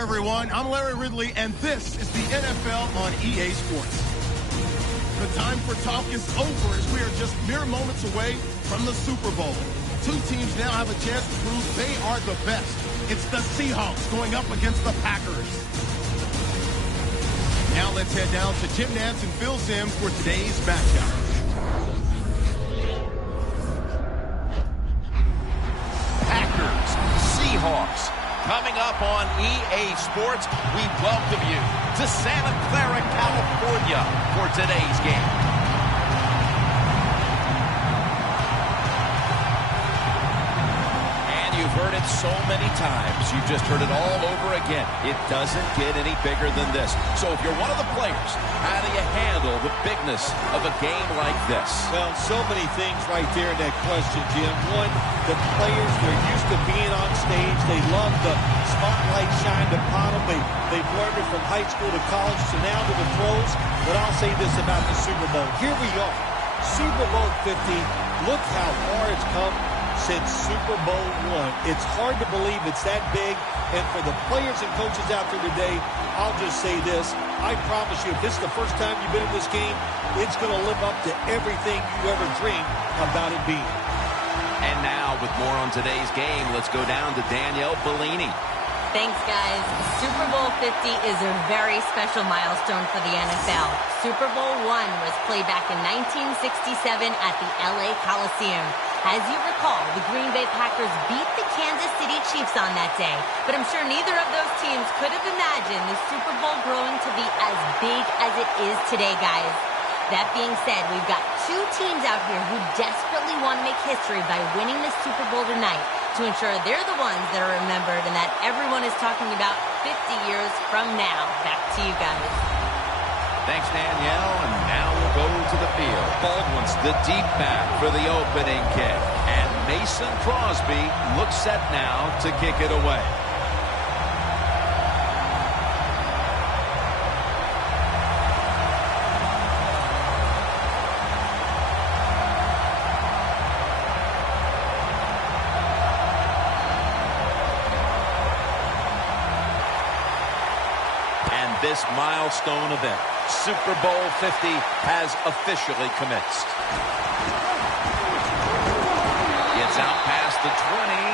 everyone. I'm Larry Ridley, and this is the NFL on EA Sports. The time for talk is over as we are just mere moments away from the Super Bowl. Two teams now have a chance to prove they are the best. It's the Seahawks going up against the Packers. Now let's head down to Jim Nantz and Phil Simms for today's matchup. Packers, Seahawks. Coming up on EA Sports, we welcome you to Santa Clara, California for today's game. You've heard it so many times. You've just heard it all over again. It doesn't get any bigger than this. So if you're one of the players, how do you handle the bigness of a game like this? Well, so many things right there in that question, Jim. One, the players, they're used to being on stage. They love the spotlight shined upon them. They've learned it from high school to college to now to the pros. But I'll say this about the Super Bowl. Here we are, Super Bowl 50. Look how far it's come since Super Bowl I. It's hard to believe it's that big. And for the players and coaches out there today, I'll just say this. I promise you, if this is the first time you've been in this game, it's going to live up to everything you ever dreamed about it being. And now, with more on today's game, let's go down to Danielle Bellini. Thanks, guys. Super Bowl 50 is a very special milestone for the NFL. Super Bowl I was played back in 1967 at the LA Coliseum. As you recall, the Green Bay Packers beat the Kansas City Chiefs on that day. But I'm sure neither of those teams could have imagined the Super Bowl growing to be as big as it is today, guys. That being said, we've got two teams out here who desperately want to make history by winning the Super Bowl tonight to ensure they're the ones that are remembered and that everyone is talking about 50 years from now. Back to you guys. Thanks, Danielle, and now we'll go to the field. Baldwin's the deep back for the opening kick. And Mason Crosby looks set now to kick it away. And this milestone event, Super Bowl 50, has officially commenced. It's out past the 20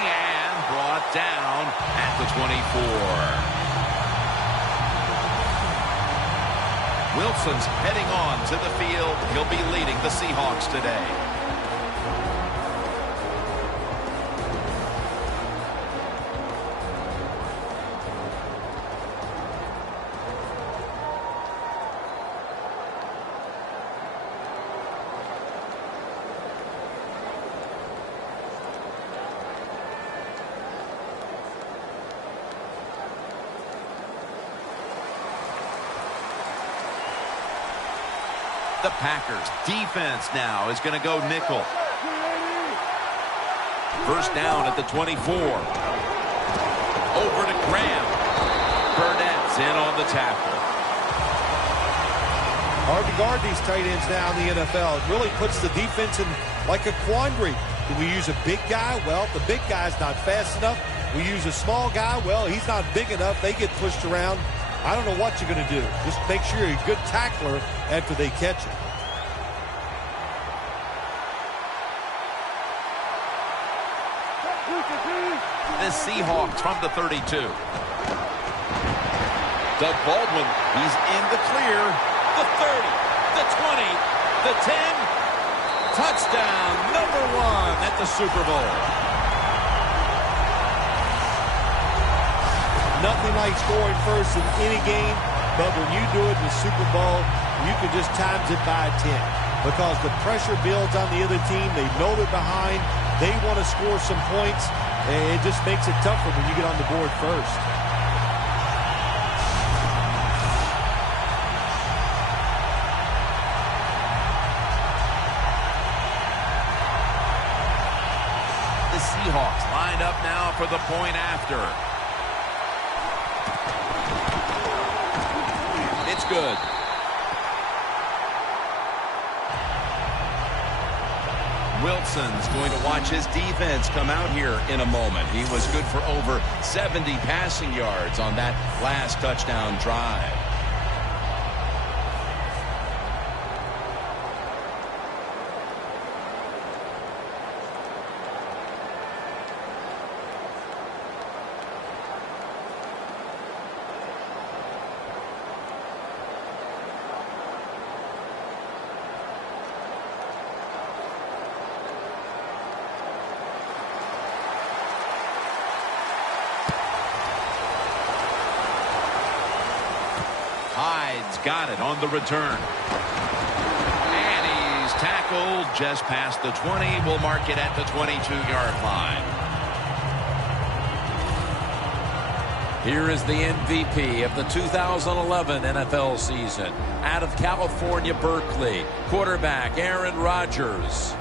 and brought down at the 24. Wilson's heading on to the field. He'll be leading the Seahawks today. The Packers defense now is going to go nickel. First down at the 24. Over to Graham. Burnett's in on the tackle. Hard to guard these tight ends now in the NFL. It really puts the defense in like a quandary. Do we use a big guy? Well, the big guy's not fast enough. We use a small guy. Well, he's not big enough. They get pushed around. I don't know what you're going to do. Just make sure you're a good tackler after they catch it. The Seahawks from the 32. Doug Baldwin, he's in the clear. The 30, the 20, the 10. Touchdown, number 1 at the Super Bowl. Nothing like scoring first in any game, but when you do it in the Super Bowl, you can just times it by 10 because the pressure builds on the other team. They know they're behind. They want to score some points, and it just makes it tougher when you get on the board first. The Seahawks lined up now for the point after. It's good. Wilson's going to watch his defense come out here in a moment. He was good for over 70 passing yards on that last touchdown drive. Got it on the return. And he's tackled just past the 20. We'll mark it at the 22-yard line. Here is the MVP of the 2011 NFL season. Out of California, Berkeley, quarterback Aaron Rodgers.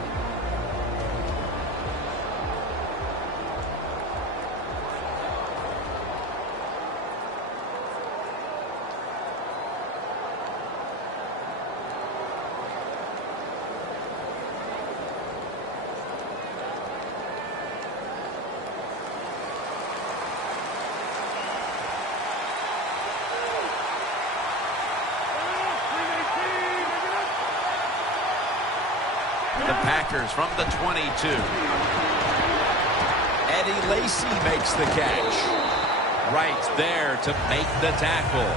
Packers from the 22. Eddie Lacy makes the catch. Right there to make the tackle.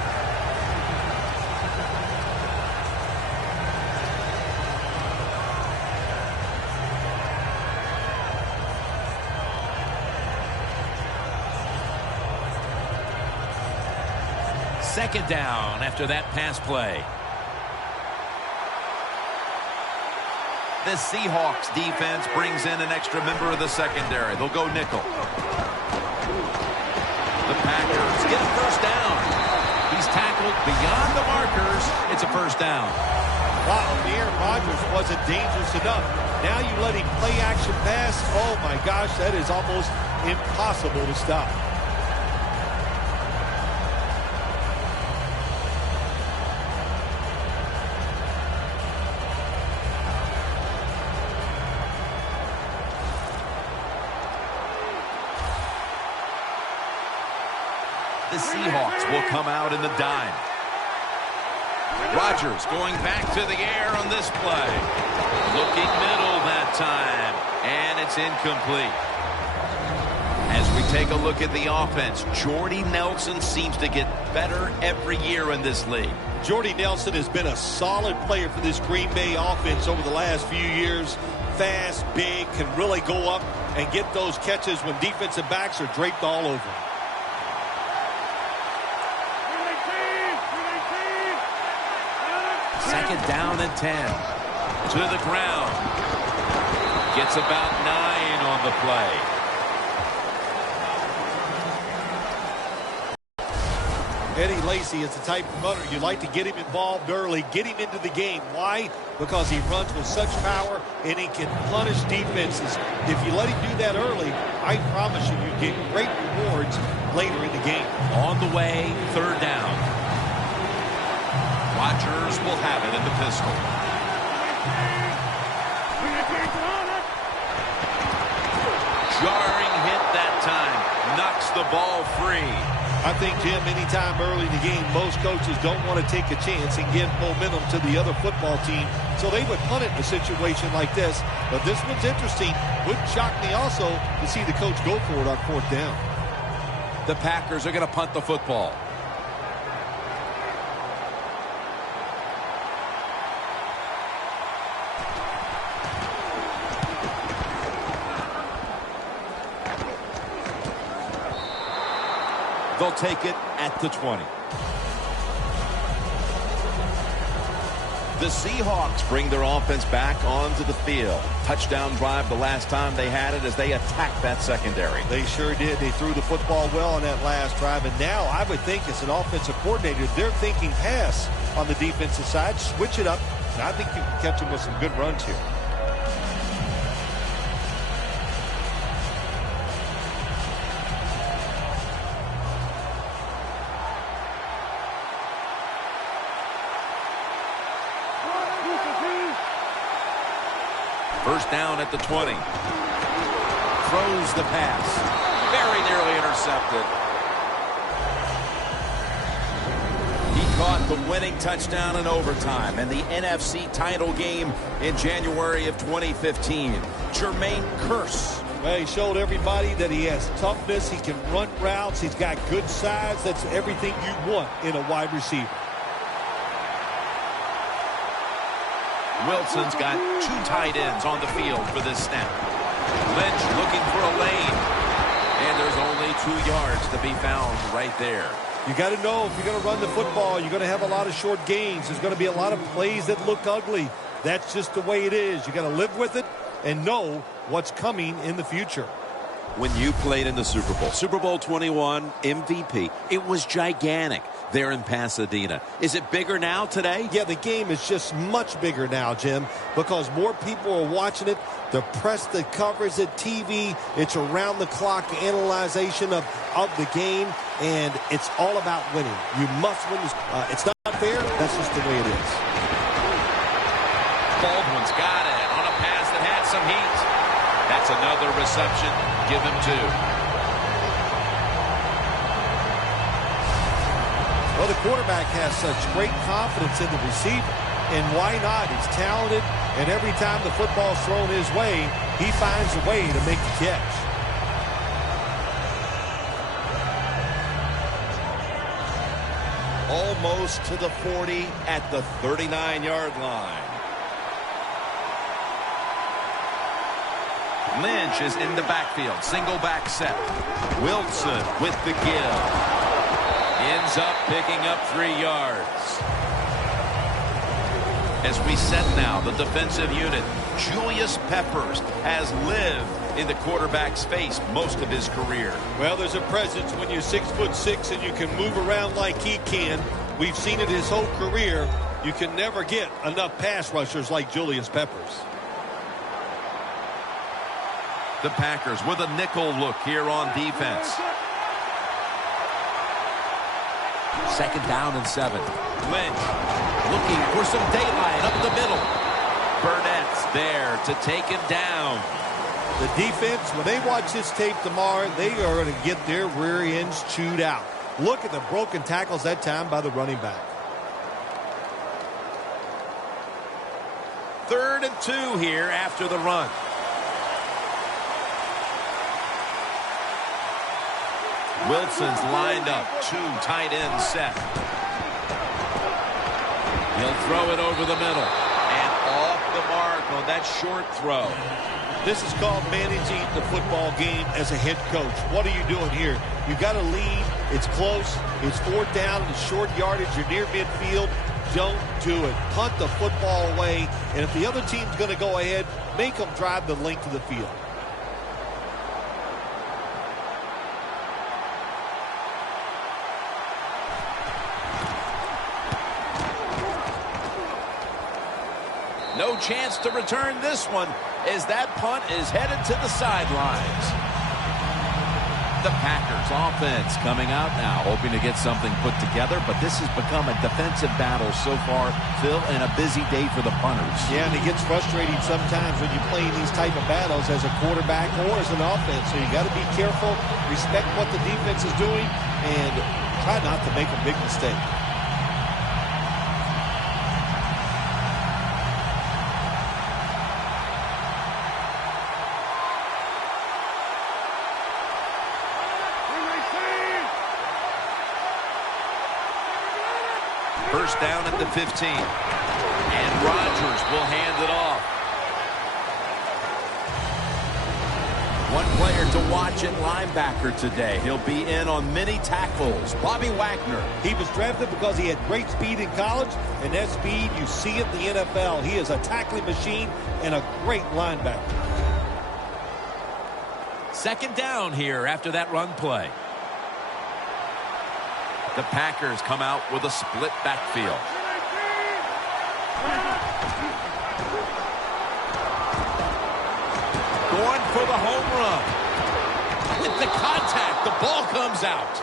Second down after that pass play. The Seahawks defense brings in an extra member of the secondary. They'll go nickel. The Packers get a first down. He's tackled beyond the markers. It's a first down. Wow, Aaron Rodgers wasn't dangerous enough. Now you let him play action pass. Oh my gosh, that is almost impossible to stop. The Seahawks will come out in the dime. Rodgers going back to the air on this play. Looking middle that time. And it's incomplete. As we take a look at the offense, Jordy Nelson seems to get better every year in this league. Jordy Nelson has been a solid player for this Green Bay offense over the last few years. Fast, big, can really go up and get those catches when defensive backs are draped all over him. Second down and 10. To the ground. Gets about 9 on the play. Eddie Lacy is the type of runner you like to get him involved early, get him into the game. Why? Because he runs with such power and he can punish defenses. If you let him do that early, I promise you, you get great rewards later in the game. On the way, third down. Rodgers will have it in the pistol. Jarring hit that time. Knocks the ball free. I think, Jim, anytime early in the game, most coaches don't want to take a chance and give momentum to the other football team, so they would punt it in a situation like this. But this one's interesting. Wouldn't shock me also to see the coach go for it on fourth down. The Packers are going to punt the football. They'll take it at the 20. The Seahawks bring their offense back onto the field. Touchdown drive the last time they had it as they attacked that secondary. They sure did. They threw the football well on that last drive. And now I would think as an offensive coordinator, they're thinking pass on the defensive side. Switch it up. And I think you can catch them with some good runs here. First down at the 20. Throws the pass. Very nearly intercepted. He caught the winning touchdown in overtime in the NFC title game in January of 2015. Jermaine Kearse. Well, he showed everybody that he has toughness. He can run routes. He's got good size. That's everything you want in a wide receiver. Wilson's got two tight ends on the field for this snap. Lynch looking for a lane. And there's only 2 yards to be found right there. You got to know if you're going to run the football, you're going to have a lot of short gains. There's going to be a lot of plays that look ugly. That's just the way it is. You got to live with it and know what's coming in the future. When you played in the Super Bowl 21 MVP, it was gigantic there in Pasadena. Is it bigger now today? Yeah, the game is just much bigger now, Jim, because more people are watching it. The press, the coverage, the TV, it's around-the-clock analyzation of the game, and it's all about winning. You must win this. It's not fair. That's just the way it is. Baldwin's got it on a pass that had some heat. That's another reception. Give him 2. Well, the quarterback has such great confidence in the receiver, and why not? He's talented, and every time the football's thrown his way, he finds a way to make the catch. Almost to the 40 at the 39-yard line. Lynch is in the backfield. Single back set. Wilson with the give. Ends up picking up 3 yards. As we set now, the defensive unit, Julius Peppers has lived in the quarterback's face most of his career. Well, there's a presence when you're 6'6" and you can move around like he can. We've seen it his whole career. You can never get enough pass rushers like Julius Peppers. The Packers with a nickel look here on defense. Second down and 7. Lynch looking for some daylight up the middle. Burnett's there to take him down. The defense, when they watch this tape tomorrow, they are going to get their rear ends chewed out. Look at the broken tackles that time by the running back. 3rd and 2 here after the run. Wilson's lined up. 2 tight ends set. He'll throw it over the middle. And off the mark on that short throw. This is called managing the football game as a head coach. What are you doing here? You got to lead. It's close. It's 4th down. It's short yardage. You're near midfield. Don't do it. Punt the football away. And if the other team's going to go ahead, make them drive the length of the field. No chance to return this one as that punt is headed to the sidelines. The Packers offense coming out now, hoping to get something put together, but this has become a defensive battle so far, Phil, and a busy day for the punters. Yeah, and it gets frustrating sometimes when you play in these type of battles as a quarterback or as an offense. So you got to be careful, respect what the defense is doing, and try not to make a big mistake. First down at the 15. And Rodgers will hand it off. One player to watch at linebacker today. He'll be in on many tackles. Bobby Wagner. He was drafted because he had great speed in college, and that speed you see it in the NFL. He is a tackling machine and a great linebacker. Second down here after that run play. The Packers come out with a split backfield. Going for the home run. With the contact, the ball comes out.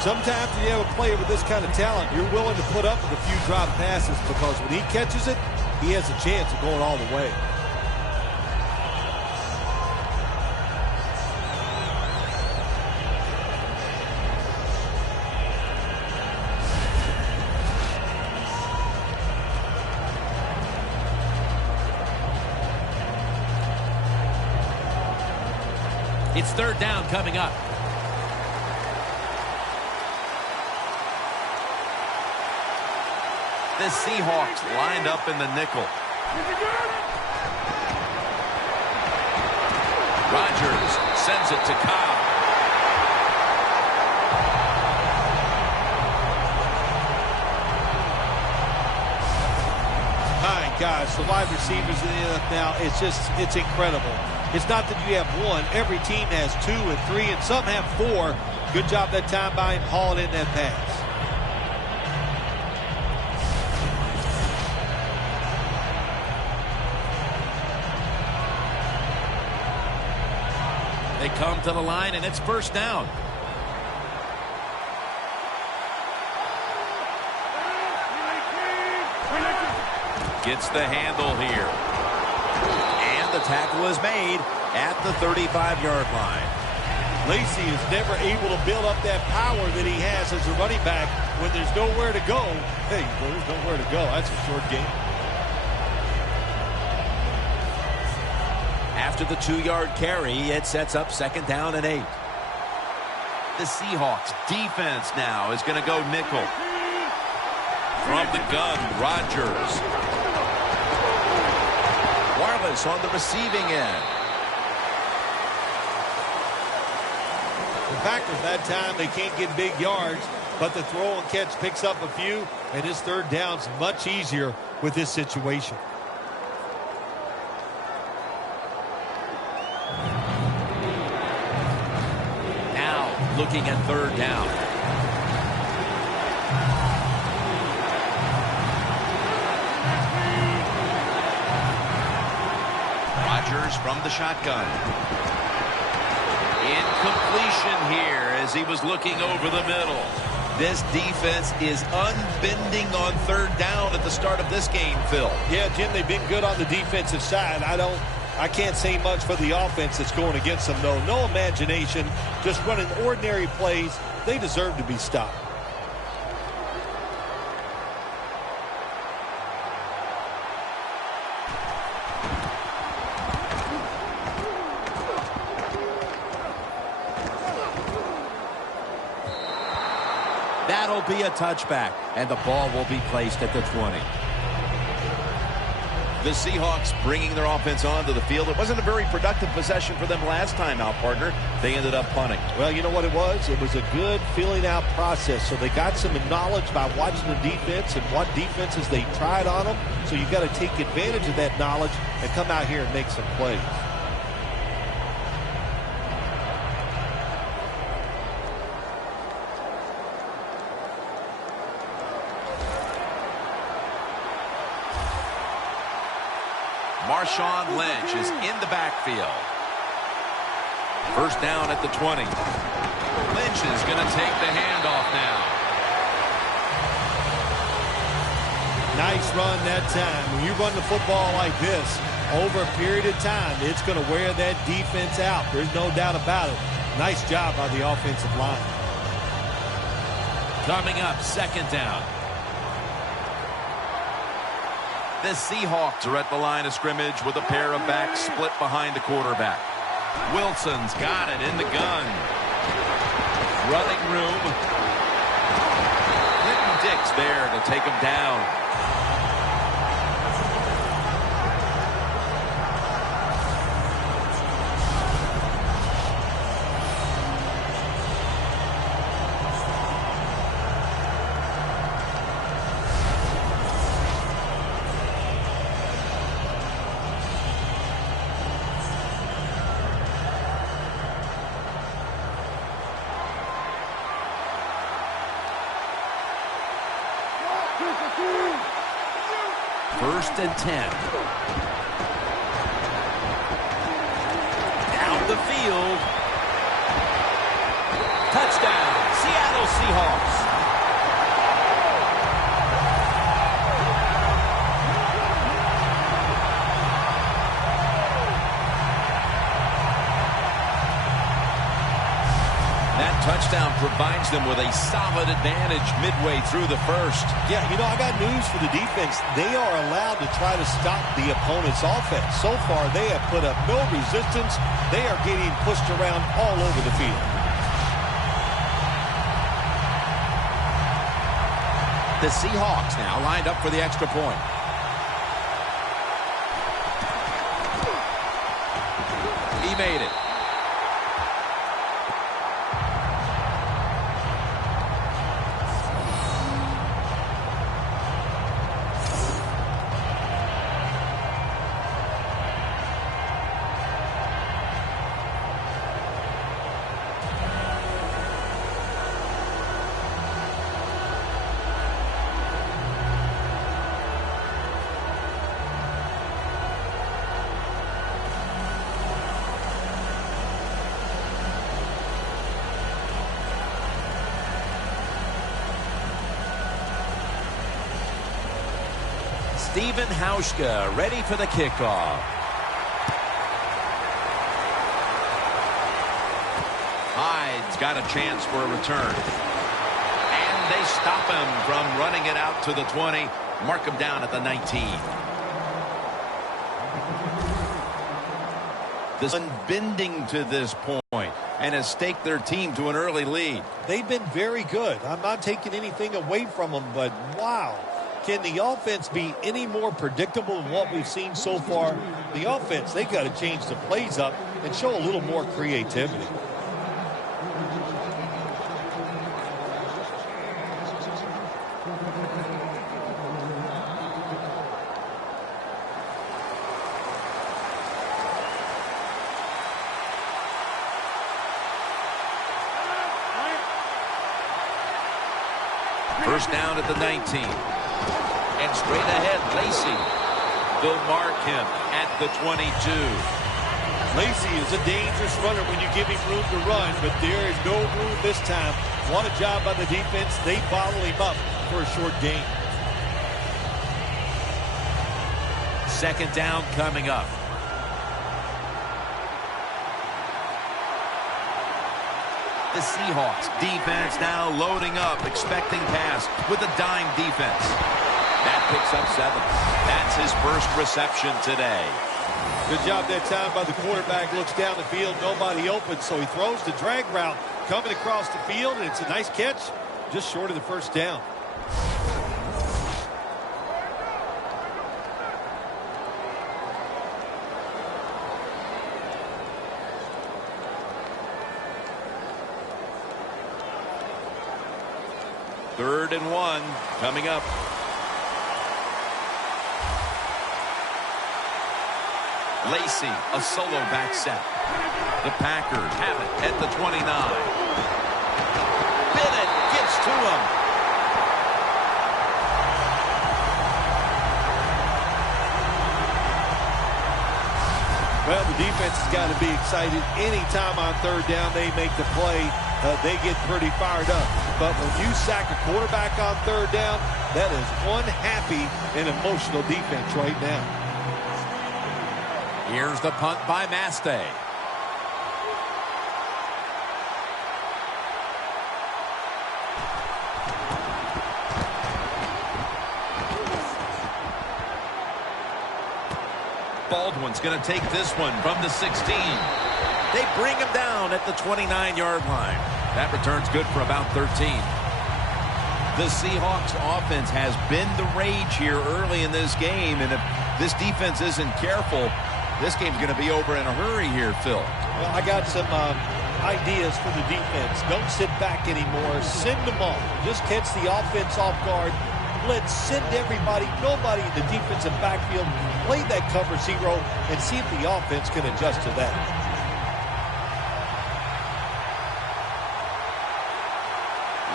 Sometimes when you have a player with this kind of talent, you're willing to put up with a few drop passes because when he catches it, he has a chance of going all the way. It's third down coming up. The Seahawks lined up in the nickel. Rodgers sends it to Cobb. My gosh, the wide receivers in the NFL, it's incredible. It's not that you have one. Every team has 2 and 3, and some have 4. Good job that time by him hauling in that pass. They come to the line, and it's first down. Gets the handle here. And the tackle is made at the 35-yard line. Lacy is never able to build up that power that he has as a running back when there's nowhere to go. Hey, there's nowhere to go. That's a short game. After the 2-yard carry, it sets up second down and 8. The Seahawks defense now is going to go nickel. From the gun, Rodgers. Wireless on the receiving end. The Packers that time, they can't get big yards, but the throw and catch picks up a few, and his third down's much easier with this situation. Now looking at third down. Rodgers from the shotgun. Incompletion here as he was looking over the middle. This defense is unbending on third down at the start of this game, Phil. Yeah, Jim, they've been good on the defensive side. I can't say much for the offense that's going against them, though. No imagination, just running ordinary plays. They deserve to be stopped. That'll be a touchback, and the ball will be placed at the 20. The Seahawks bringing their offense onto the field. It wasn't a very productive possession for them last time out, partner. They ended up punting. Well, you know what it was? It was a good filling out process. So they got some knowledge by watching the defense and what defenses they tried on them. So you've got to take advantage of that knowledge and come out here and make some plays. Marshawn Lynch is in the backfield. First down at the 20. Lynch is going to take the handoff now. Nice run that time. When you run the football like this, over a period of time, it's going to wear that defense out. There's no doubt about it. Nice job by the offensive line. Coming up, second down. The Seahawks are at the line of scrimmage with a pair of backs split behind the quarterback. Wilson's got it in the gun. Running room. Clinton Dix there to take him down. First and 10. Down the field. Touchdown, Seattle Seahawks. That touchdown provides them with a solid advantage midway through the first. Yeah, you know, I got news for the defense. They are allowed to try to stop the opponent's offense. So far, they have put up no resistance. They are getting pushed around all over the field. The Seahawks now lined up for the extra point. He made it. Steven Hauschka ready for the kickoff. Hyde's got a chance for a return. And they stop him from running it out to the 20. Mark him down at the 19. This unbending to this point and has staked their team to an early lead. They've been very good. I'm not taking anything away from them, but wow. Can the offense be any more predictable than what we've seen so far? The offense, they got to change the plays up and show a little more creativity. First down at the 19. And straight ahead, Lacy. They'll mark him at the 22. Lacy is a dangerous runner when you give him room to run, but there is no room this time. What a job by the defense. They bottle him up for a short gain. Second down coming up. The Seahawks defense now loading up, expecting pass with a dime defense. That picks up 7. That's his first reception today. Good job that time by the quarterback. Looks down the field, nobody open, so he throws the drag route coming across the field, and it's a nice catch, just short of the first down. Third and 1 coming up. Lacy, a solo back set. The Packers have it at the 29. Bennett gets to him. Well, the defense has got to be excited. Anytime on third down they make the play, they get pretty fired up. But when you sack a quarterback on third down, that is one happy and emotional defense right now. Here's the punt by Mastay. Baldwin's going to take this one from the 16. They bring him down at the 29-yard line. That return's good for about 13. The Seahawks offense has been the rage here early in this game, and if this defense isn't careful, this game's going to be over in a hurry here, Phil. Well, I got some ideas for the defense. Don't sit back anymore. Send them off. Just catch the offense off guard. Let's send everybody, nobody in the defensive backfield. Play that cover 0 and see if the offense can adjust to that.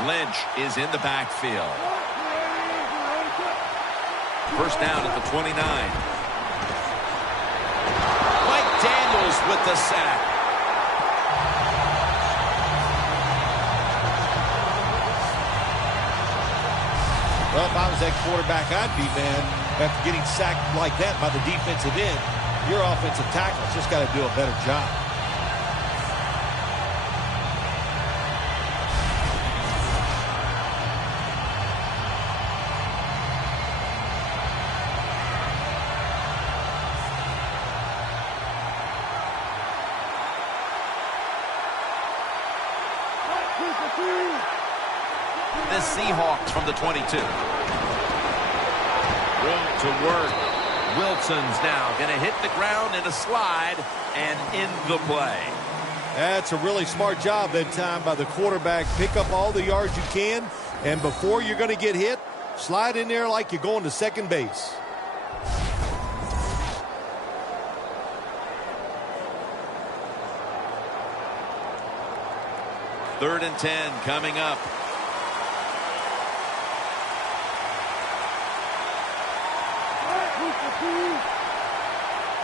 Lynch is in the backfield. First down at the 29. Mike Daniels with the sack. Well, if I was that quarterback, I'd be mad after getting sacked like that by the defensive end. Your offensive tackle's just got to do a better job. the Seahawks from the 22. Room to work. Wilson's now going to hit the ground in a slide and in the play. That's a really smart job that time by the quarterback. Pick up all the yards you can, and before you're going to get hit, slide in there like you're going to second base. Third and 10 coming up.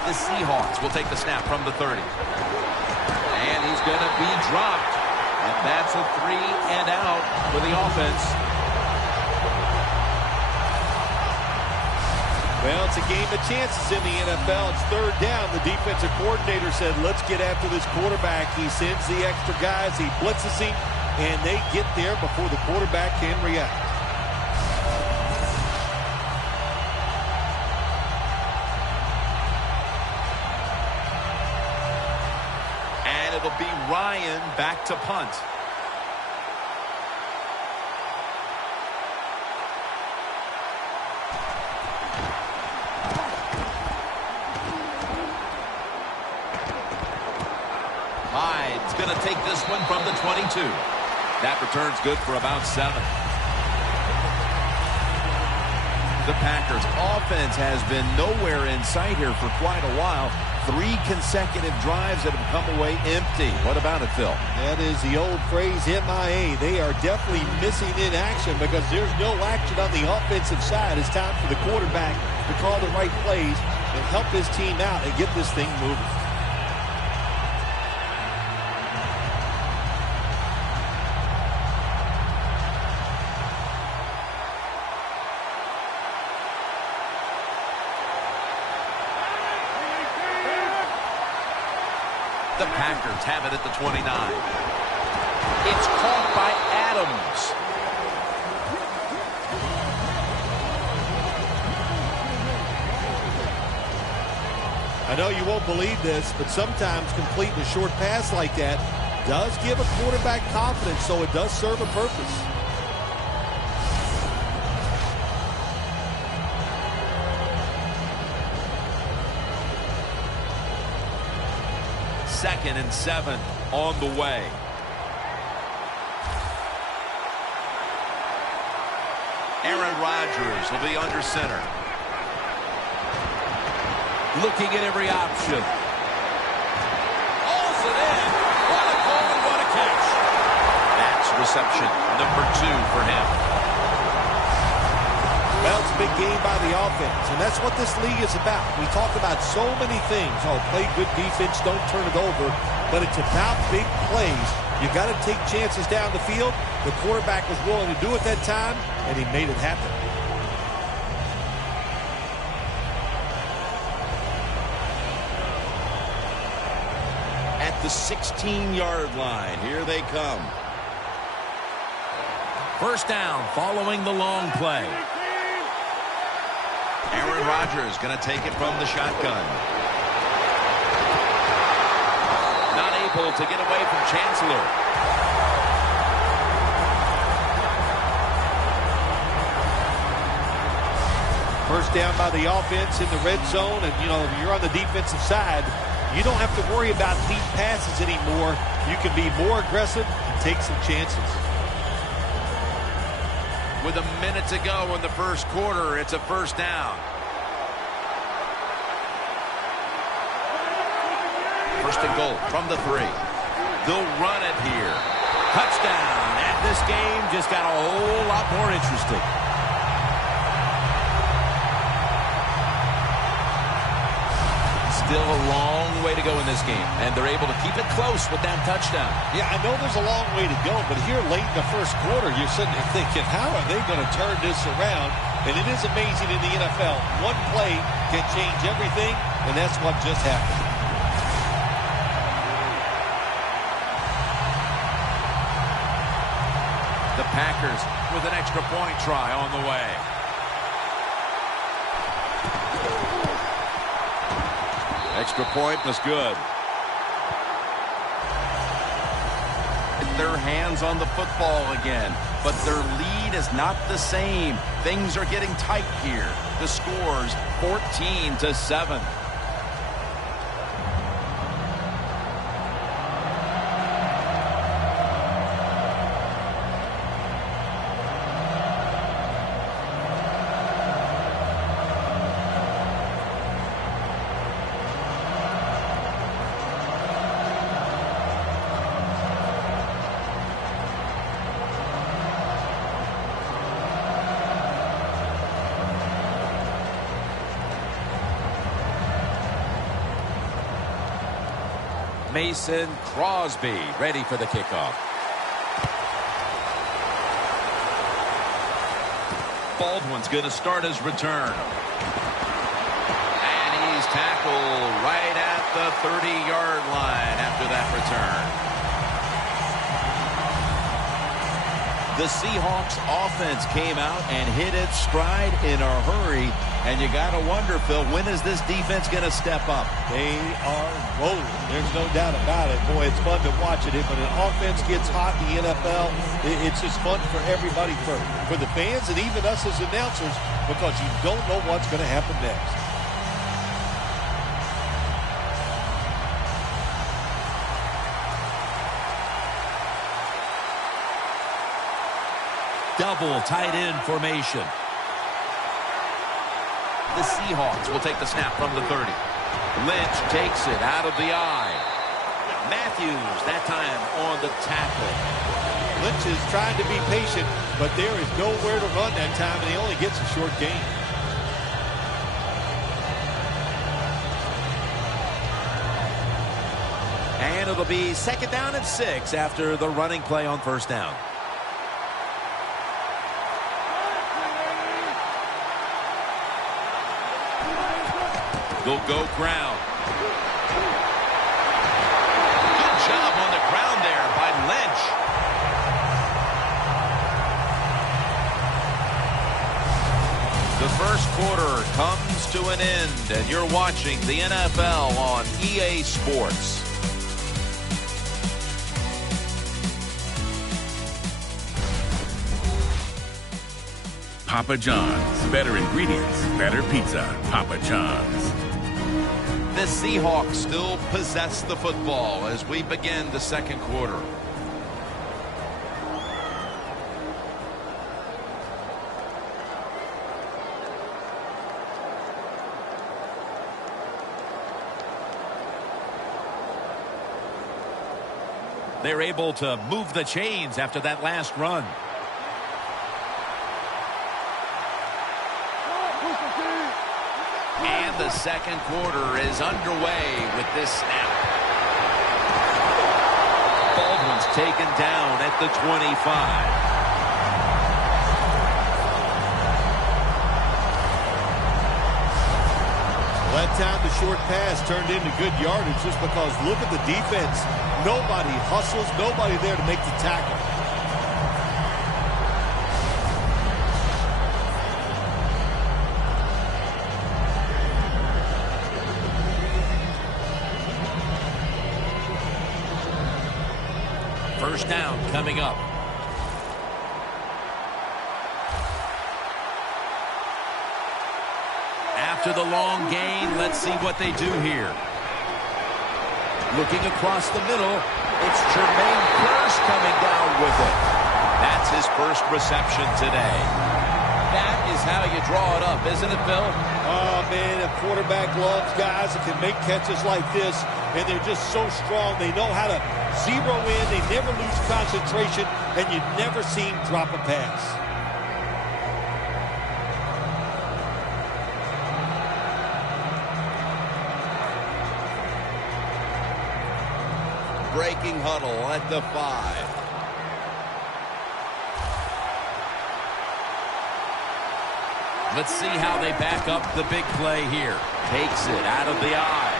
The Seahawks will take the snap from the 30. And he's going to be dropped. And that's a 3 and out for the offense. Well, it's a game of chances in the NFL. It's third down. The defensive coordinator said, let's get after this quarterback. He sends the extra guys. He blitzes him. And they get there before the quarterback can react. It'll be Ryan back to punt. Hyde's going to take this one from the 22. That return's good for about 7. The Packers offense has been nowhere in sight here for quite a while. 3 consecutive drives that have come away empty. What about it, Phil? That is the old phrase, MIA. They are definitely missing in action because there's no action on the offensive side. It's time for the quarterback to call the right plays and help his team out and get this thing moving. The Packers have it at the 29. It's caught by Adams. I know you won't believe this, but sometimes completing a short pass like that does give a quarterback confidence, so it does serve a purpose. Second and 7 on the way. Aaron Rodgers will be under center. Looking at every option. Hauls it in. What a goal and what a catch. That's reception number 2 for him. Well, it's a big game by the offense, and that's what this league is about. We talk about so many things. Oh, play good defense, don't turn it over. But it's about big plays. You got to take chances down the field. The quarterback was willing to do it that time, and he made it happen. At the 16-yard line, here they come. First down following the long play. Aaron Rodgers going to take it from the shotgun. Not able to get away from Chancellor. First down by the offense in the red zone, and, you know, if you're on the defensive side, you don't have to worry about deep passes anymore. You can be more aggressive and take some chances. With a minute to go in the first quarter, it's a first down. First and goal from the 3. They'll run it here. Touchdown. And this game just got a whole lot more interesting. Still a long way to go in this game, and they're able to keep it close with that touchdown. Yeah, I know there's a long way to go, but here late in the first quarter, you're sitting there thinking, how are they going to turn this around? And it is amazing in the NFL. One play can change everything, and that's what just happened. The Packers with an extra point try on the way. Extra point was good. Their hands on the football again, but their lead lead is not the same. Things are getting tight here. The score's 14-7. Mason Crosby ready for the kickoff. Baldwin's going to start his return. And he's tackled right at the 30-yard line after that return. The Seahawks offense came out and hit its stride in a hurry. And you got to wonder, Phil, when is this defense going to step up? They are rolling. There's no doubt about it. Boy, it's fun to watch it. When an offense gets hot in the NFL, it's just fun for everybody, for the fans and even us as announcers, because you don't know what's going to happen next. Double tight end formation. The Seahawks will take the snap from the 30. Lynch takes it out of the eye. Matthews, that time on the tackle. Lynch is trying to be patient, but there is nowhere to run that time, and he only gets a short gain. And it'll be 2nd down and 6 after the running play on 1st down. They'll go ground. Good job on the ground there by Lynch. The first quarter comes to an end, and you're watching the NFL on EA Sports. Papa John's. Better ingredients, better pizza. Papa John's. The Seahawks still possess the football as we begin the second quarter. They're able to move the chains after that last run. And the second quarter is underway with this snap. Baldwin's taken down at the 25. Well, that time the short pass turned into good yardage just because look at the defense. Nobody hustles, nobody there to make the tackle. First down coming up. After the long gain, let's see what they do here. Looking across the middle, it's Jermaine Kearse coming down with it. That's his first reception today. That is how you draw it up, isn't it, Bill? Oh, man, a quarterback loves guys that can make catches like this, and they're just so strong. They know how to zero in. They never lose concentration, and you never see him drop a pass. Breaking huddle at the 5. Let's see how they back up the big play here. Takes it out of the eye.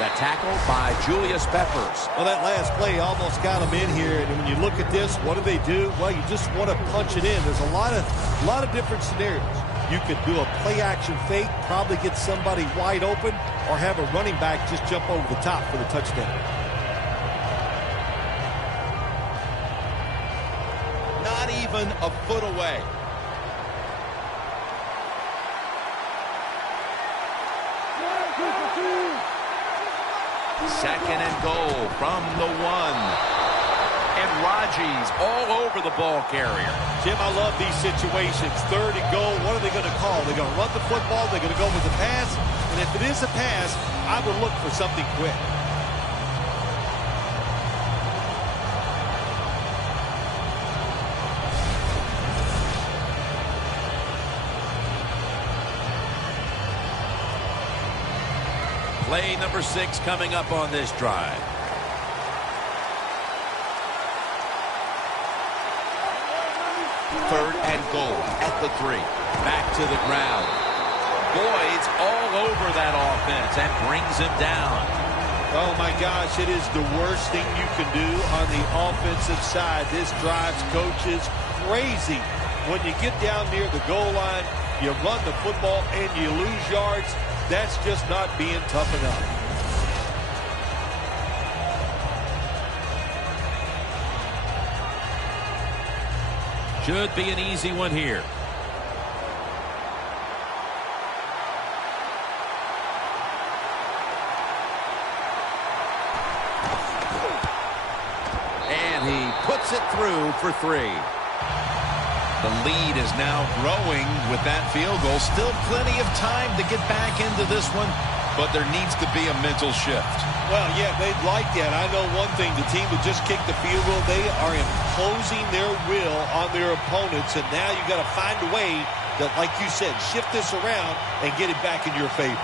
The tackle by Julius Peppers. Well, that last play almost got him in here, and when you look at this, what do? Well, you just want to punch it in. There's a lot of different scenarios. You could do a play-action fake, probably get somebody wide open, or have a running back just jump over the top for the touchdown. Not not even a foot away. Second and goal from the 1. And Raji's all over the ball carrier. Jim, I love these situations. Third and goal, what are they going to call? They're going to run the football, they're going to go with the pass, and if it is a pass, I would look for something quick. Play number 6 coming up on this drive. Third and goal at the 3. Back to the ground. Boyd's all over that offense and brings him down. Oh my gosh, it is the worst thing you can do on the offensive side. This drives coaches crazy. When you get down near the goal line, you run the football and you lose yards. That's just not being tough enough. Should be an easy one here. And he puts it through for 3. The lead is now growing with that field goal. Still plenty of time to get back into this one, but there needs to be a mental shift. Well, yeah, they'd like that. I know one thing. The team that just kicked the field goal, they are imposing their will on their opponents, and now you got to find a way to, like you said, shift this around and get it back in your favor.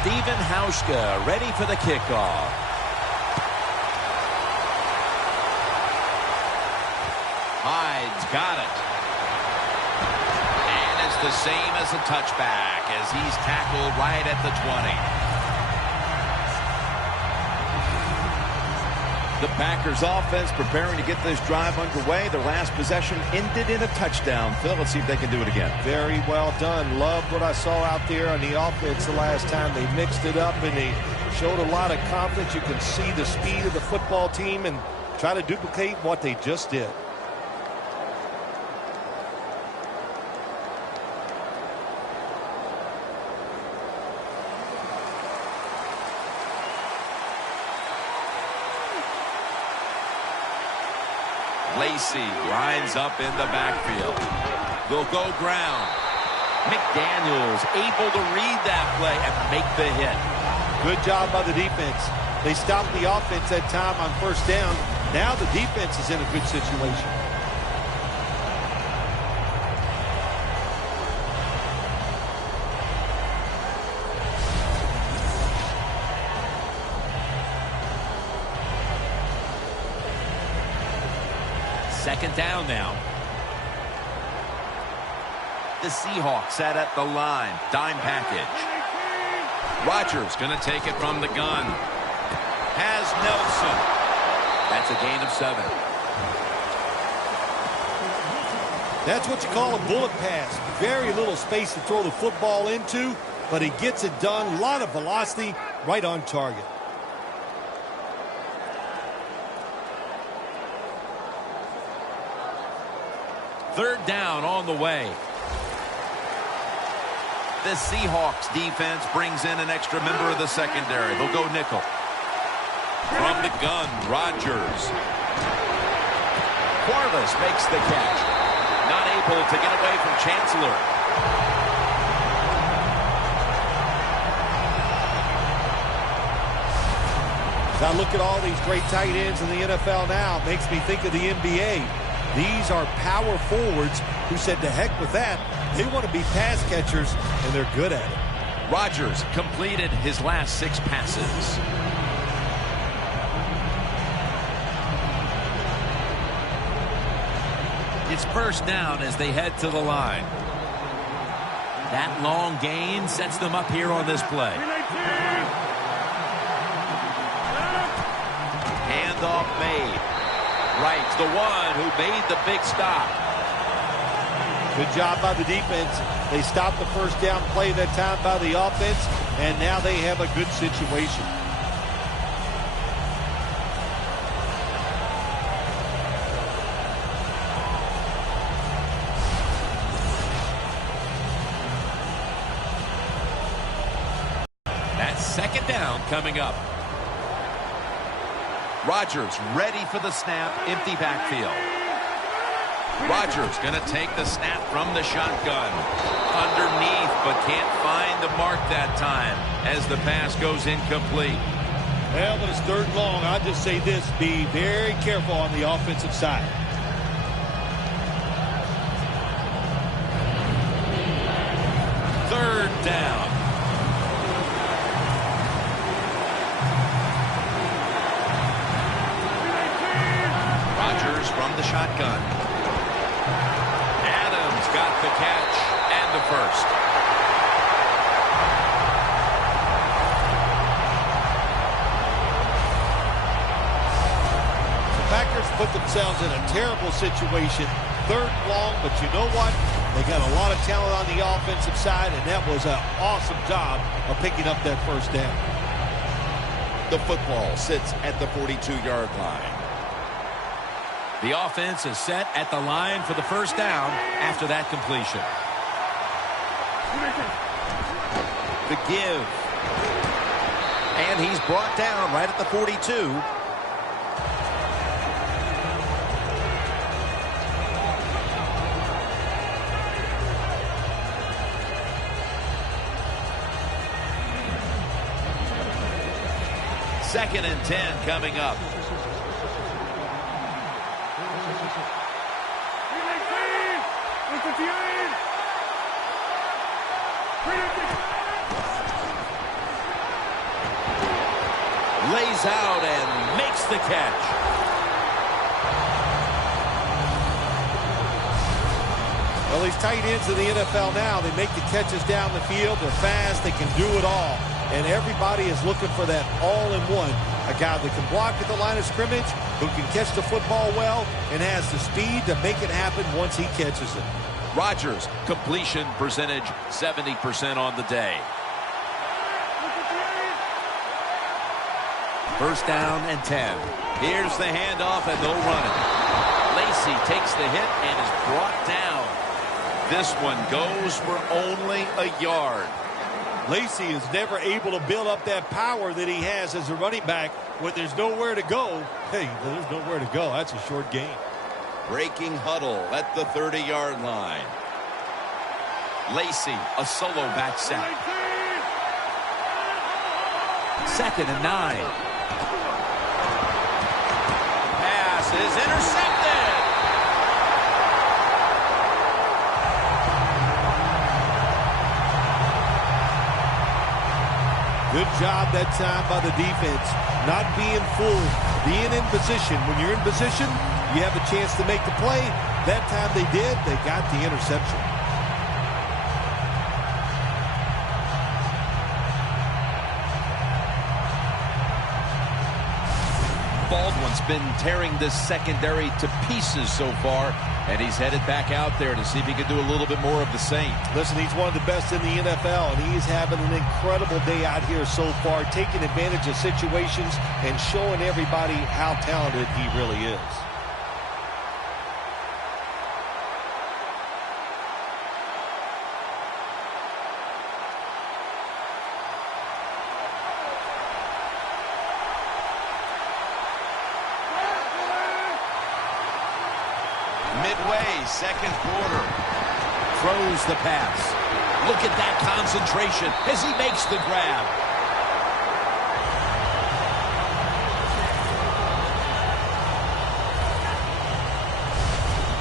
Steven Hauschka ready for the kickoff. Hyde's got it. And it's the same as a touchback as he's tackled right at the 20. The Packers offense preparing to get this drive underway. Their last possession ended in a touchdown. Phil, let's see if they can do it again. Very well done. Loved what I saw out there on the offense the last time. They mixed it up and they showed a lot of confidence. You can see the speed of the football team and try to duplicate what they just did. Lacey lines up in the backfield. They'll go ground. McDaniels able to read that play and make the hit. Good job by the defense. They stopped the offense that time on first down. Now the defense is in a good situation. Second down now. The Seahawks set at the line. Dime package. Rodgers going to take it from the gun. Has Nelson. That's a gain of 7. That's what you call a bullet pass. Very little space to throw the football into, but he gets it done. A lot of velocity, right on target. Third down on the way. The Seahawks defense brings in an extra member of the secondary. They'll go nickel. From the gun, Rodgers. Quarles makes the catch. Not able to get away from Chancellor. Now look at all these great tight ends in the NFL now. Makes me think of the NBA. These are power forwards who said to heck with that. They want to be pass catchers, and they're good at it. Rodgers completed his last 6 passes. It's first down as they head to the line. That long gain sets them up here on this play. Handoff made. Wright's the one who made the big stop. Good job by the defense. They stopped the first down play that time by the offense, and now they have a good situation. That's second down coming up. Rodgers ready for the snap, empty backfield. Rodgers going to take the snap from the shotgun. Underneath, but can't find the mark that time as the pass goes incomplete. Well, but it's third and long. I'll just say this, be very careful on the offensive side. Third down. Rodgers from the shotgun. Adams got the catch and the first. The Packers put themselves in a terrible situation. Third and long, but you know what? They got a lot of talent on the offensive side, and that was an awesome job of picking up that first down. The football sits at the 42-yard line. The offense is set at the line for the first down after that completion. The give. And he's brought down right at the 42. Second and 10 coming up. Lays out and makes the catch. Well, these tight ends in the NFL now, they make the catches down the field. They're fast. They can do it all. And everybody is looking for that all-in-one. A guy that can block at the line of scrimmage, who can catch the football well, and has the speed to make it happen once he catches it. Rodgers, completion percentage 70% on the day. First down and 10. Here's the handoff, and they'll run it. Lacy takes the hit and is brought down. This one goes for only a yard. Lacy is never able to build up that power that he has as a running back when there's nowhere to go. Hey, there's nowhere to go. That's a short gain. Breaking huddle at the 30-yard line. Lacy, a solo back set. Second and 9. Pass is intercepted. Good job that time by the defense. Not being fooled. Being in position. When you're in position, you have a chance to make the play. That time they did. They got the interception. Baldwin's been tearing this secondary to pieces so far, and he's headed back out there to see if he can do a little bit more of the same. Listen, he's one of the best in the NFL, and he's having an incredible day out here so far, taking advantage of situations and showing everybody how talented he really is. Midway, second quarter. Throws the pass. Look at that concentration as he makes the grab.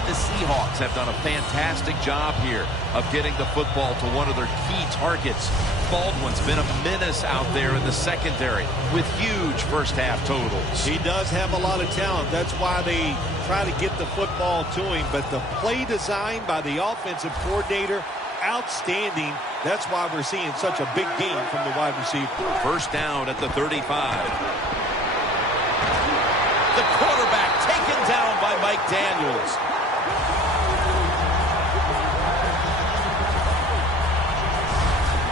The Seahawks have done a fantastic job here of getting the football to one of their key targets. Baldwin's been a menace out there in the secondary with huge first-half totals. He does have a lot of talent. That's why they try to get the football to him. But the play design by the offensive coordinator, outstanding. That's why we're seeing such a big game from the wide receiver. First down at the 35. The quarterback taken down Mike Daniels.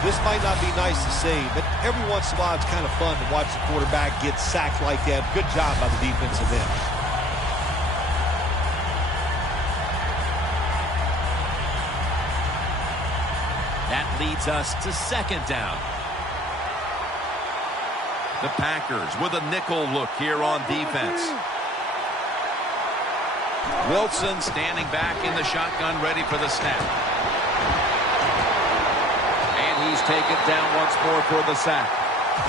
This might not be nice to say, but every once in a while it's kind of fun to watch the quarterback get sacked like that. Good job by the defensive end. That leads us to second down. The Packers with a nickel look here on defense. Wilson standing back in the shotgun, ready for the snap. And he's taken down once more for the sack.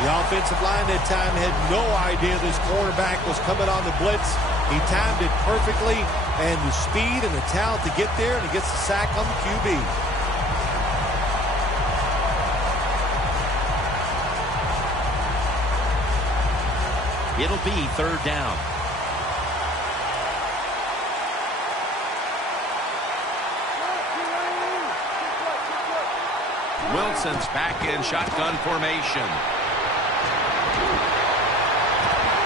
The offensive line that time had no idea this cornerback was coming on the blitz. He timed it perfectly, and the speed and the talent to get there, and he gets the sack on the QB. It'll be third down. Wilson's back in shotgun formation.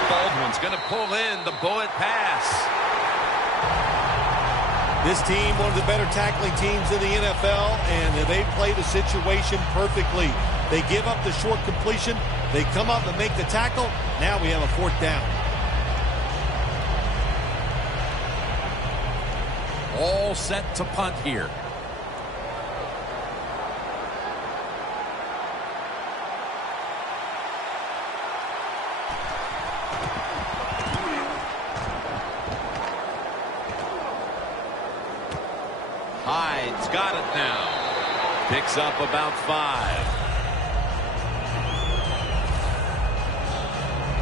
Baldwin's going to pull in the bullet pass. This team, one of the better tackling teams in the NFL, and they play the situation perfectly. They give up the short completion. They come up and make the tackle. Now we have a fourth down. All set to punt here. Hyde's got it now. Picks up about 5.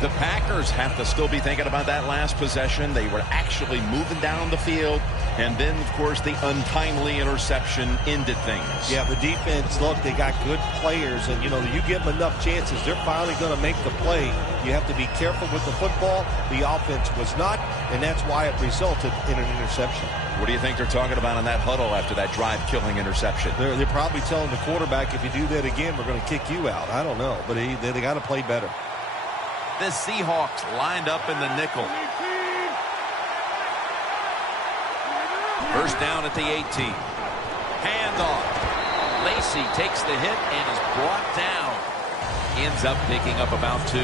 The Packers have to still be thinking about that last possession. They were actually moving down the field, and then, of course, the untimely interception ended things. Yeah, the defense, look, they got good players, and, you know, you give them enough chances, they're finally going to make the play. You have to be careful with the football. The offense was not, and that's why it resulted in an interception. What do you think they're talking about in that huddle after that drive-killing interception? They're probably telling the quarterback, if you do that again, we're going to kick you out. I don't know, but they got to play better. The Seahawks lined up in the nickel. First down at the 18. Handoff. Lacy takes the hit and is brought down. Ends up picking up about 2.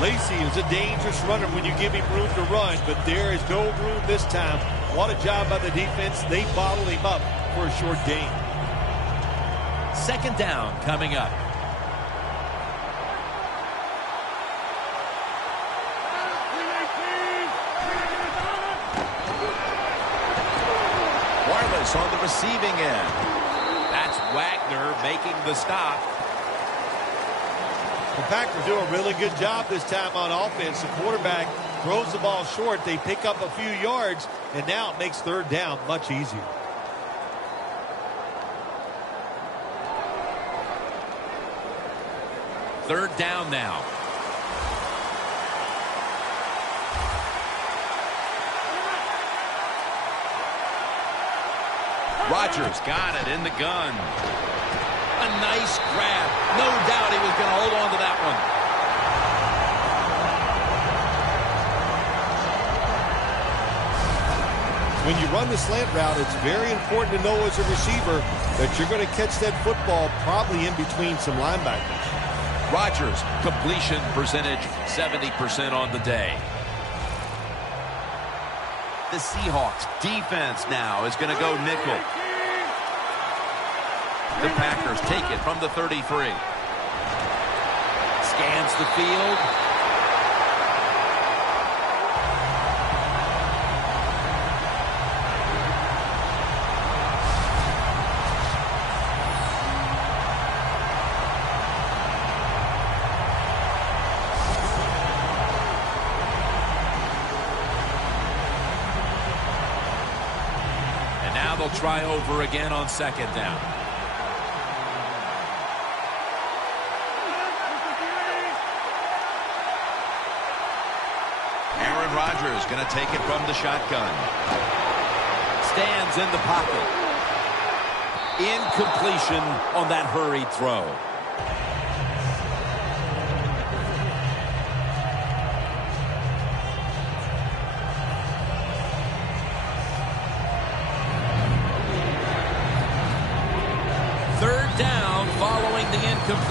Lacy is a dangerous runner when you give him room to run, but there is no room this time. What a job by the defense. They bottled him up for a short gain. Second down coming up. On the receiving end. That's Wagner making the stop. The Packers do a really good job this time on offense. The quarterback throws the ball short. They pick up a few yards, and now it makes third down much easier. Third down now. Rodgers got it in the gun. A nice grab. No doubt he was going to hold on to that one. When you run the slant route, it's very important to know as a receiver that you're going to catch that football probably in between some linebackers. Rodgers, completion percentage 70% on the day. The Seahawks defense now is going to go nickel. The Packers take it from the 33. Scans the field. And now they'll try over again on second down. Rodgers going to take it from the shotgun. Stands in the pocket. Incompletion on that hurried throw.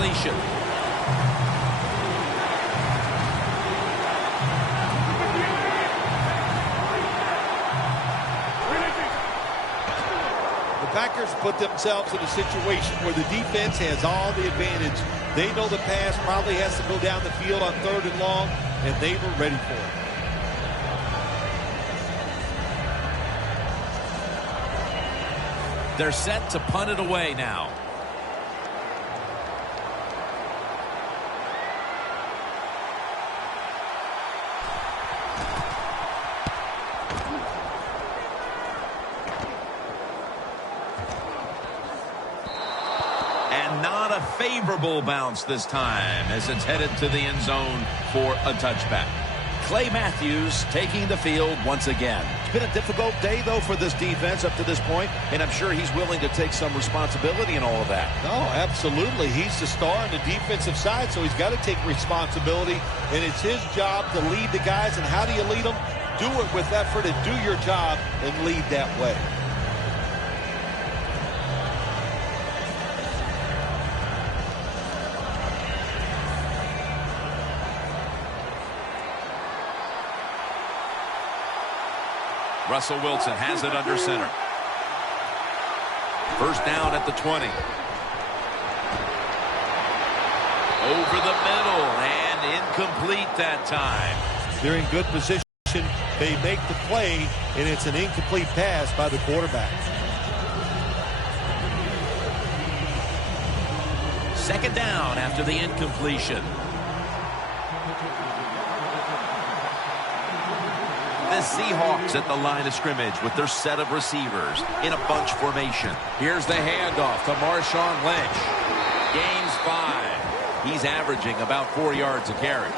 completion. The Packers put themselves in a situation where the defense has all the advantage. They know the pass probably has to go down the field on 3rd and long, and they were ready for it. They're set to punt it away now. And not a favorable bounce this time as it's headed to the end zone for a touchback. Clay Matthews taking the field once again. It's been a difficult day, though, for this defense up to this point, and I'm sure he's willing to take some responsibility in all of that. No, absolutely. He's the star on the defensive side, so he's got to take responsibility, and it's his job to lead the guys. And how do you lead them? Do it with effort and do your job and lead that way. Russell Wilson has it under center. First down at the 20. Over the middle and incomplete that time. They're in good position. They make the play, and it's an incomplete pass by the quarterback. Second down after the incompletion. The Seahawks at the line of scrimmage with their set of receivers in a bunch formation. Here's the handoff to Marshawn Lynch. Gains 5. He's averaging about 4 yards a carry.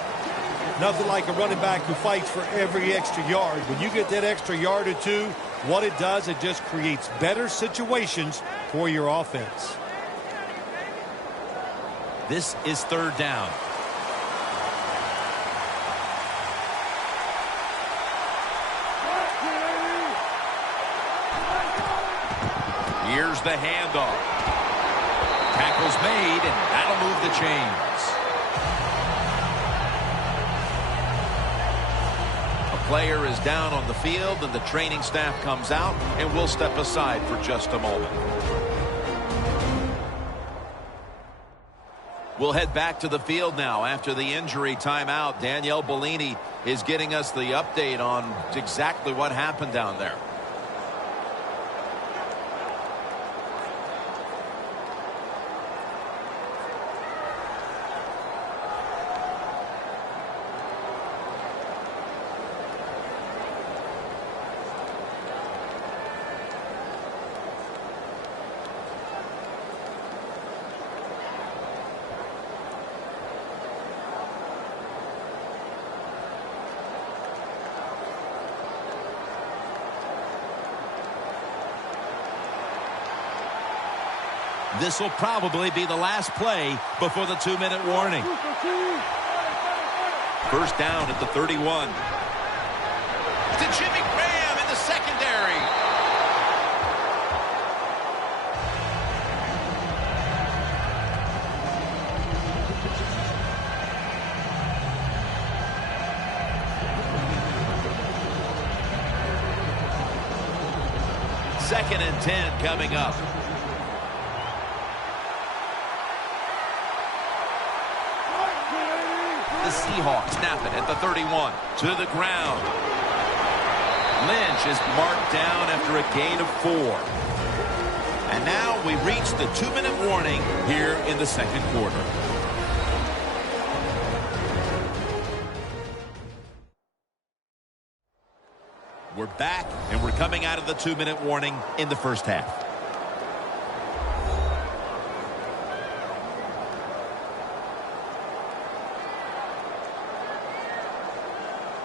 Nothing like a running back who fights for every extra yard. When you get that extra yard or two, what it does, it just creates better situations for your offense. This is third down. Here's the handoff. Tackle's made, and that'll move the chains. A player is down on the field, and the training staff comes out, and we'll step aside for just a moment. We'll head back to the field now after the injury timeout. Danielle Bellini is getting us the update on exactly what happened down there. This will probably be the last play before the 2-minute warning. First down at the 31. To Jimmy Graham in the secondary. Second and 10 coming up. The Seahawks snap it at the 31 to the ground. Lynch is marked down after a gain of 4. And now we reach the 2-minute warning here in the second quarter. We're back, and we're coming out of the 2-minute warning in the first half.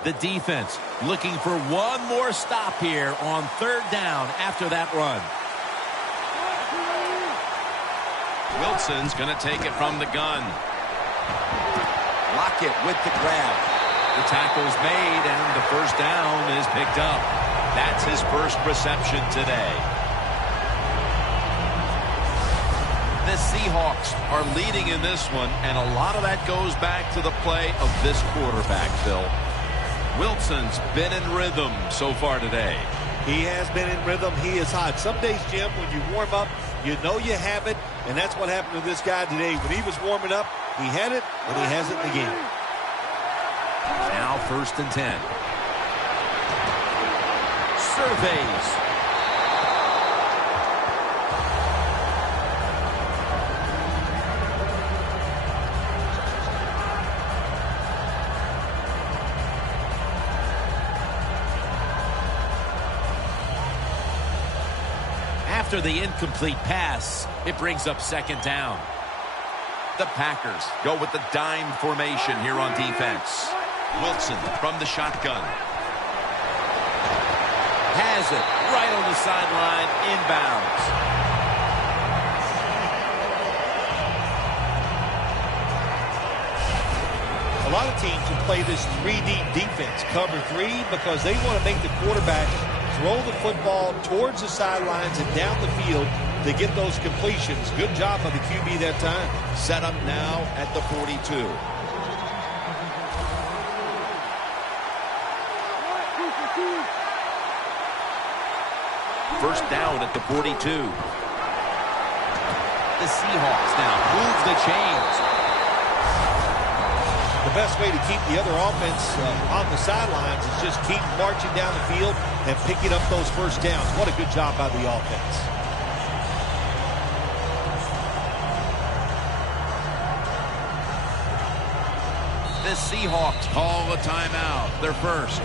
The defense looking for one more stop here on third down after that run. Wilson's going to take it from the gun. Lockett with the grab. The tackle's made, and the first down is picked up. That's his first reception today. The The Seahawks are leading in this one, and a lot of that goes back to the play of this quarterback, Phil. Wilson's been in rhythm so far today. He has been in rhythm. He is hot. Some days, Jim, when you warm up, you know you have it, and that's what happened to this guy today. When he was warming up, he had it, and he has it in the game. Now 1st and 10. Surveys. After the incomplete pass, it brings up 2nd down. The Packers go with the dime formation here on defense. Wilson from the shotgun. Has it right on the sideline, inbounds. A lot of teams will play this 3-deep defense, cover 3, because they want to make the quarterback throw the football towards the sidelines and down the field to get those completions. Good job by the QB that time. Set up now at the 42. First down at the 42. The Seahawks now move the chains. The best way to keep the other offense on the sidelines is just keep marching down the field and picking up those first downs. What a good job by the offense. The Seahawks call a timeout. Their first.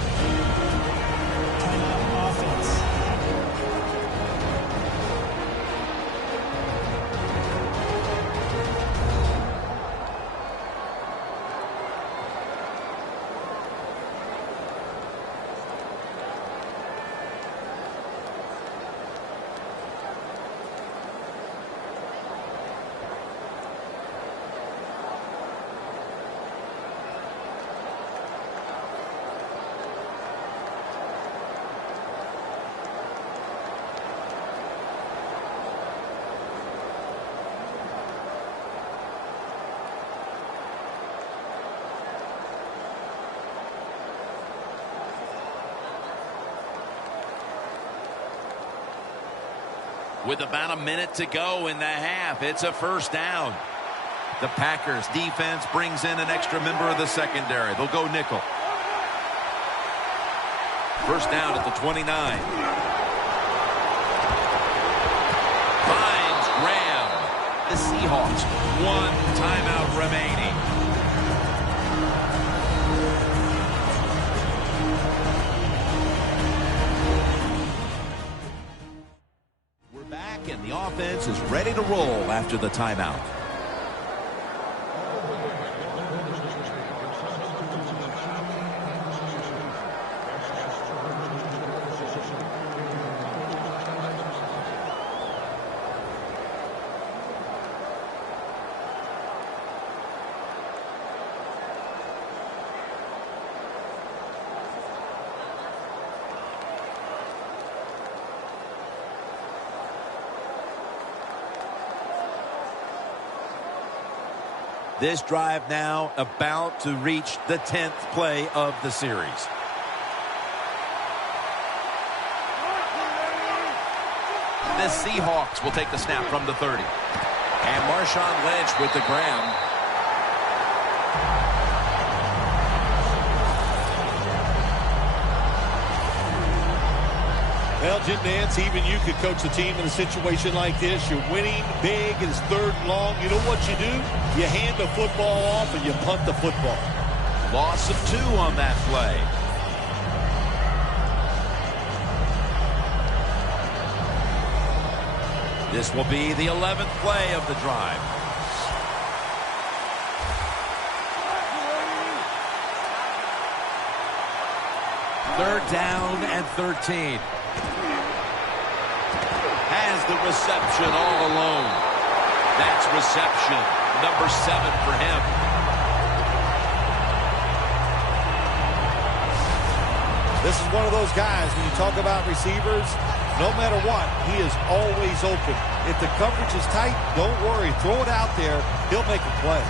With about a minute to go in the half, it's a first down. The Packers defense brings in an extra member of the secondary. They'll go nickel. First down at the 29. Finds Graham. The Seahawks, 1 timeout remaining. And the offense is ready to roll after the timeout. This drive now about to reach the 10th play of the series. The Seahawks will take the snap from the 30. And Marshawn Lynch with the grab. Well, Jim Nance, even you could coach a team in a situation like this. You're winning big, it's 3rd and long. You know what you do? You hand the football off and you punt the football. Loss of 2 on that play. This will be the 11th play of the drive. Third down and 13. Has the reception all alone. That's reception number 7 for him. This is one of those guys, when you talk about receivers, No matter what, he is always open. If the coverage is tight, don't worry. Throw it out there. He'll make a play.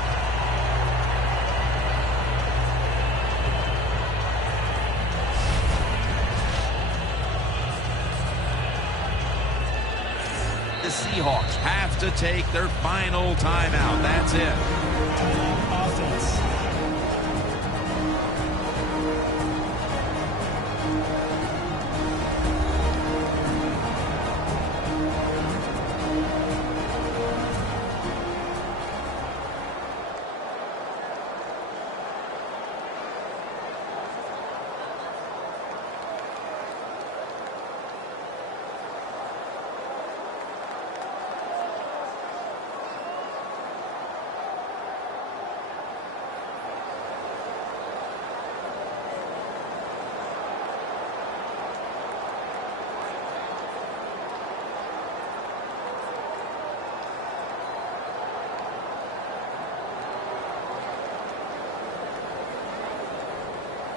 The Seahawks have to take their final timeout. That's it. Offense.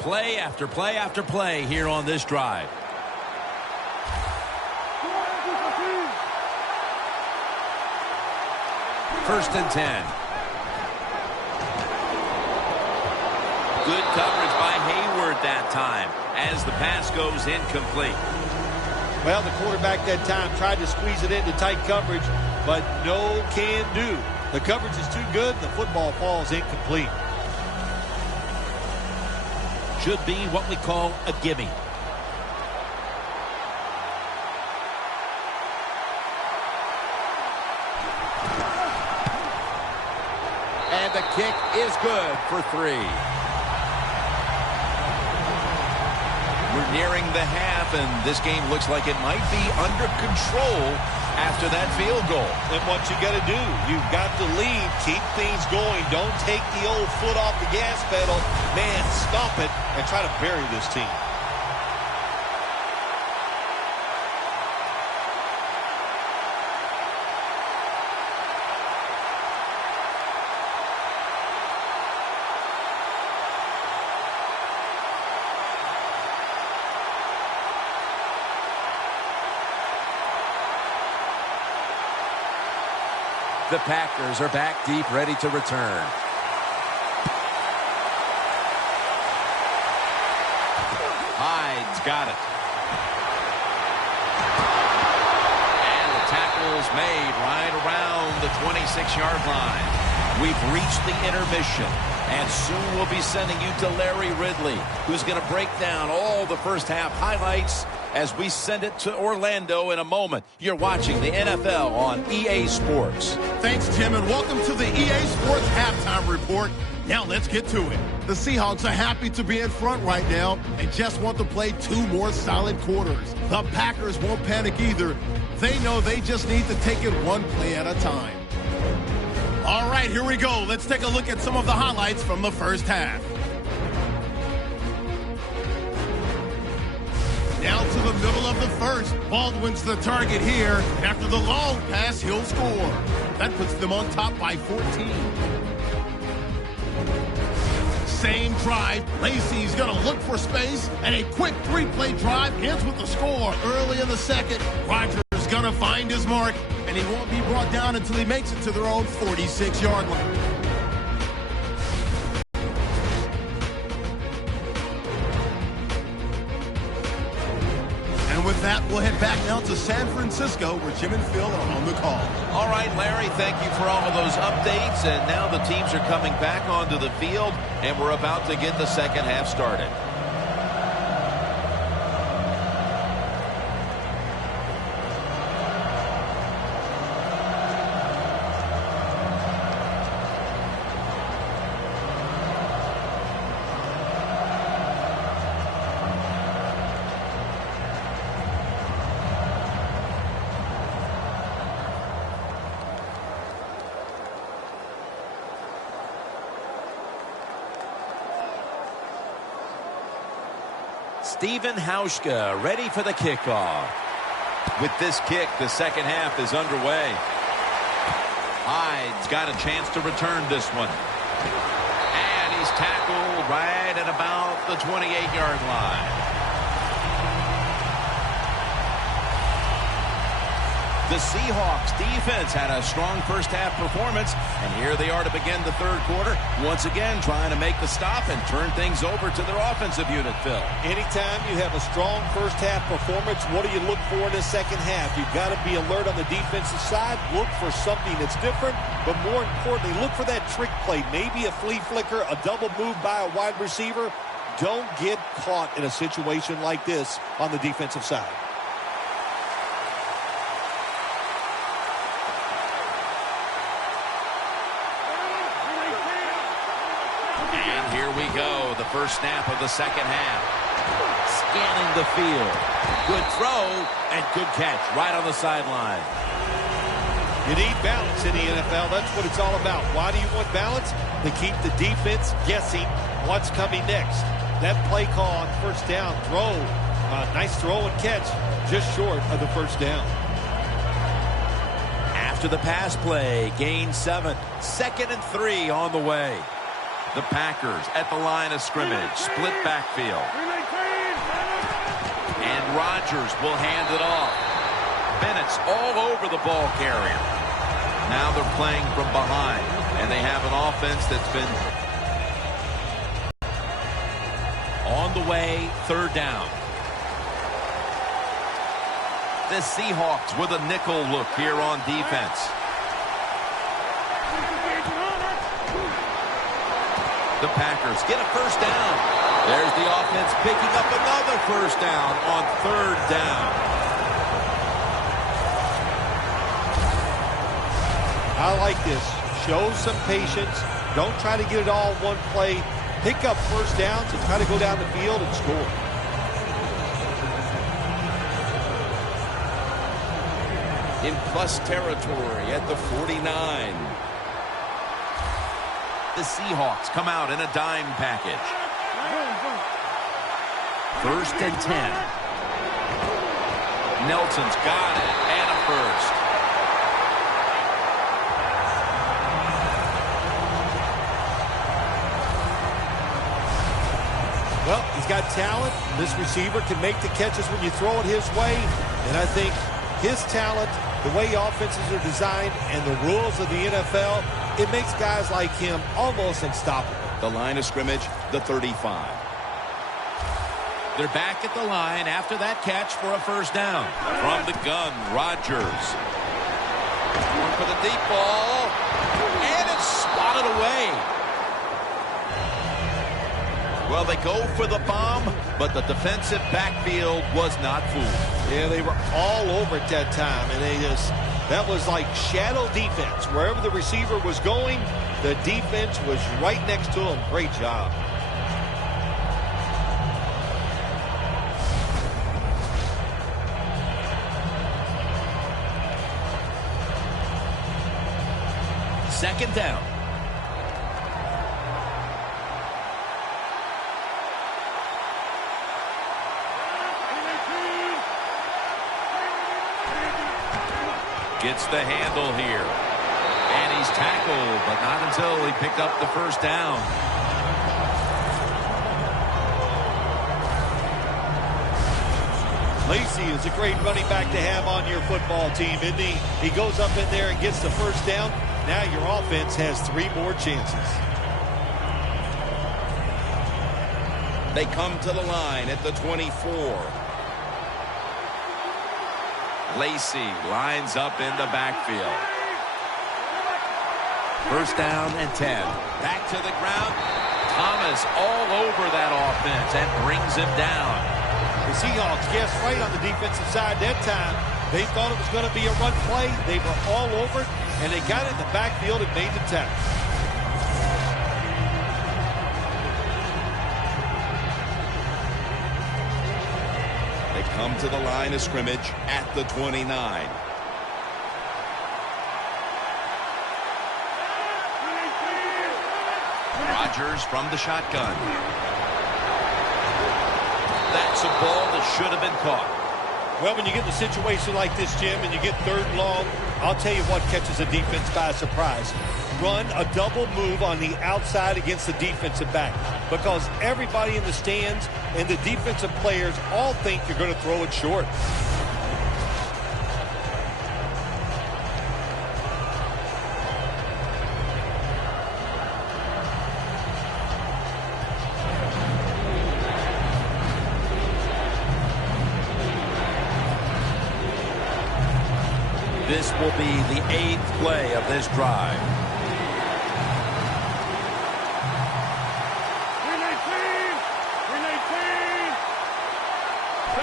Play after play after play here on this drive. First and 10. Good coverage by Hayward that time as the pass goes incomplete. Well, the quarterback that time tried to squeeze it into tight coverage, but no can do. The coverage is too good. The football falls incomplete. Should be what we call a gimme. And the kick is good for 3. We're nearing the half, and this game looks like it might be under control after that field goal. And what you got to do, you've got to lead, keep things going. Don't take the old foot off the gas pedal. Man, stomp it and try to bury this team. The Packers are back deep, ready to return. Hyde's got it. And the tackle's made right around the 26-yard line. We've reached the intermission, and soon we'll be sending you to Larry Ridley, who's going to break down all the first half highlights as we send it to Orlando in a moment. You're watching the NFL on EA Sports. Thanks, Tim, and welcome to the EA Sports Halftime Report. Now let's get to it. The Seahawks are happy to be in front right now and just want to play 2 more solid quarters. The Packers won't panic either. They know they just need to take it 1 play at a time. All right, here we go. Let's take a look at some of the highlights from the first half. Down to the middle of the first. Baldwin's the target here. And after the long pass, he'll score. That puts them on top by 14. Same drive. Lacey's going to look for space. And a quick 3-play drive ends with the score early in the second. Rodgers is going to find his mark. And he won't be brought down until he makes it to their own 46-yard line. With that, we'll head back now to San Francisco, where Jim and Phil are on the call. All right, Larry, thank you for all of those updates. And now the teams are coming back onto the field, and we're about to get the second half started. Stephen Hauschka ready for the kickoff. With this kick, the second half is underway. Hyde's got a chance to return this one. And he's tackled right at about the 28-yard line. The Seahawks defense had a strong first-half performance, and here they are to begin the third quarter, once again trying to make the stop and turn things over to their offensive unit, Phil. Anytime you have a strong first-half performance, what do you look for in the second half? You've got to be alert on the defensive side, look for something that's different, but more importantly, look for that trick play, maybe a flea flicker, a double move by a wide receiver. Don't get caught in a situation like this on the defensive side. Here we go, the first snap of the second half. Scanning the field. Good throw and good catch right on the sideline. You need balance in the NFL. That's what it's all about. Why do you want balance? To keep the defense guessing what's coming next. That play call on first down, throw. Nice throw and catch, just short of the first down. After the pass play, gain 7. 2nd and 3 on the way. The Packers at the line of scrimmage, split backfield. And Rodgers will hand it off. Bennett's all over the ball carrier. Now they're playing from behind, and they have an offense that's been on the way, third down. The Seahawks with a nickel look here on defense. The Packers get a first down. There's the offense picking up another first down on third down. I like this. Show some patience. Don't try to get it all in one play. Pick up first downs and try to go down the field and score. In plus territory at the 49. The Seahawks come out in a dime package. 1st and 10. Nelson's got it, and a first. Well, he's got talent. This receiver can make the catches when you throw it his way. And I think his talent, the way offenses are designed, and the rules of the NFL, it makes guys like him almost unstoppable. The line of scrimmage, the 35. They're back at the line after that catch for a first down. From the gun, Rodgers. Going for the deep ball. And it's swatted away. Well, they go for the bomb, but the defensive backfield was not fooled. Yeah, they were all over at that time, and that was like shadow defense. Wherever the receiver was going, the defense was right next to him. Great job. Second down. Gets the handle here. And he's tackled, but not until he picked up the first down. Lacy is a great running back to have on your football team, isn't he? He goes up in there and gets the first down. Now your offense has 3 more chances. They come to the line at the 24. Lacy lines up in the backfield. First down and 10. Back to the ground. Thomas all over that offense and brings him down. The Seahawks guessed right on the defensive side that time. They thought it was going to be a run play. They were all over it, and they got it in the backfield and made the tackle. They come to the line of scrimmage at the 29. Rodgers from the shotgun. That's a ball that should have been caught. Well, when you get in a situation like this, Jim, and you get 3rd and long, I'll tell you what catches a defense by surprise. Run a double move on the outside against the defensive back, because everybody in the stands and the defensive players all think you're going to throw it short. This will be the 8th play of this drive.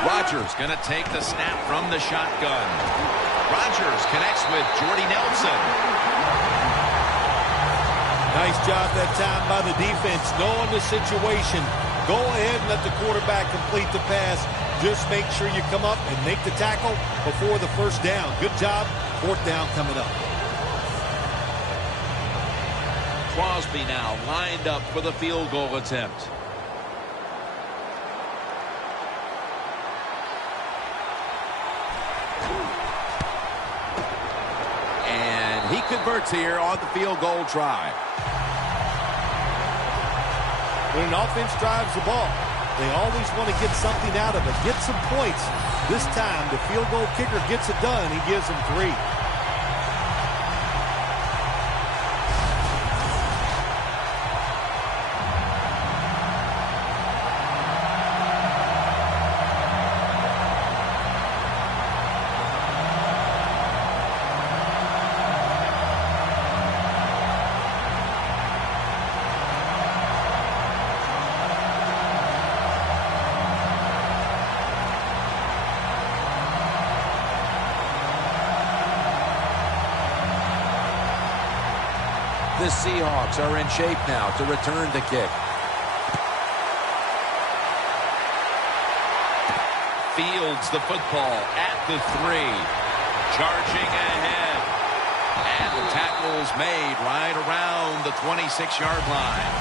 Rodgers going to take the snap from the shotgun. Rodgers connects with Jordy Nelson. Nice job that time by the defense, knowing the situation. Go ahead and let the quarterback complete the pass. Just make sure you come up and make the tackle before the first down. Good job. 4th down coming up. Crosby now lined up for the field goal attempt. And he converts here on the field goal try. When an offense drives the ball, they always want to get something out of it, get some points. This time, the field goal kicker gets it done. He gives them 3. The Seahawks are in shape now to return the kick. Fields the football at the 3. Charging ahead. And the tackle's made right around the 26-yard line.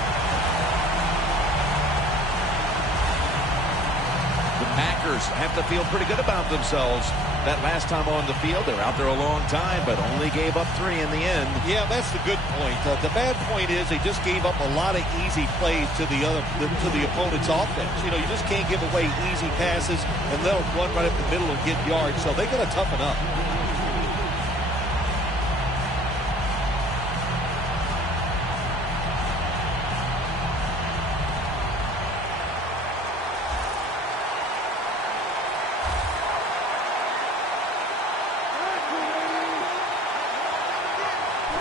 The Packers have to feel pretty good about themselves. That last time on the field, they're out there a long time, but only gave up 3 in the end. Yeah, that's the good point. The bad point is they just gave up a lot of easy plays to the opponent's offense. You know, you just can't give away easy passes, and they'll run right up the middle and get yards. So they got to toughen up.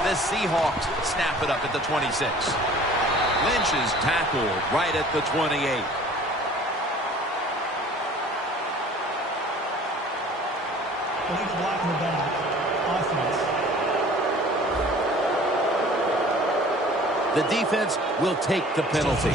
The Seahawks snap it up at the 26. Lynch is tackled right at the 28. Illegal block in the back. Offense. The defense will take the penalty.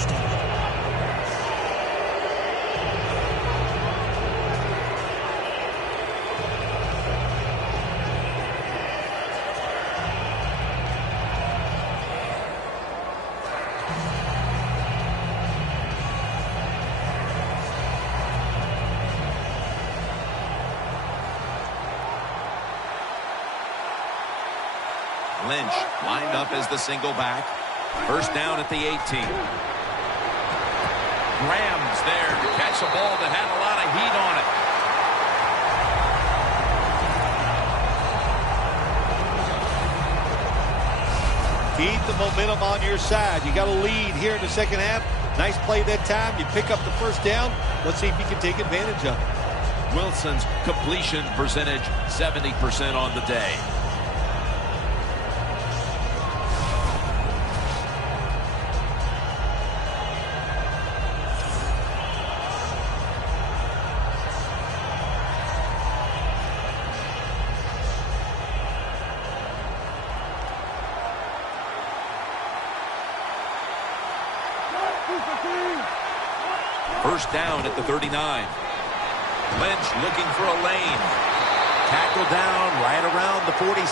Lynch lined up as the single back. First down at the 18. Graham's there to catch a ball that had a lot of heat on it. Keep the momentum on your side. You got a lead here in the second half. Nice play that time. You pick up the first down. Let's see if you can take advantage of it. Wilson's completion percentage, 70% on the day. First down at the 39. Lynch looking for a lane. Tackled down right around the 47.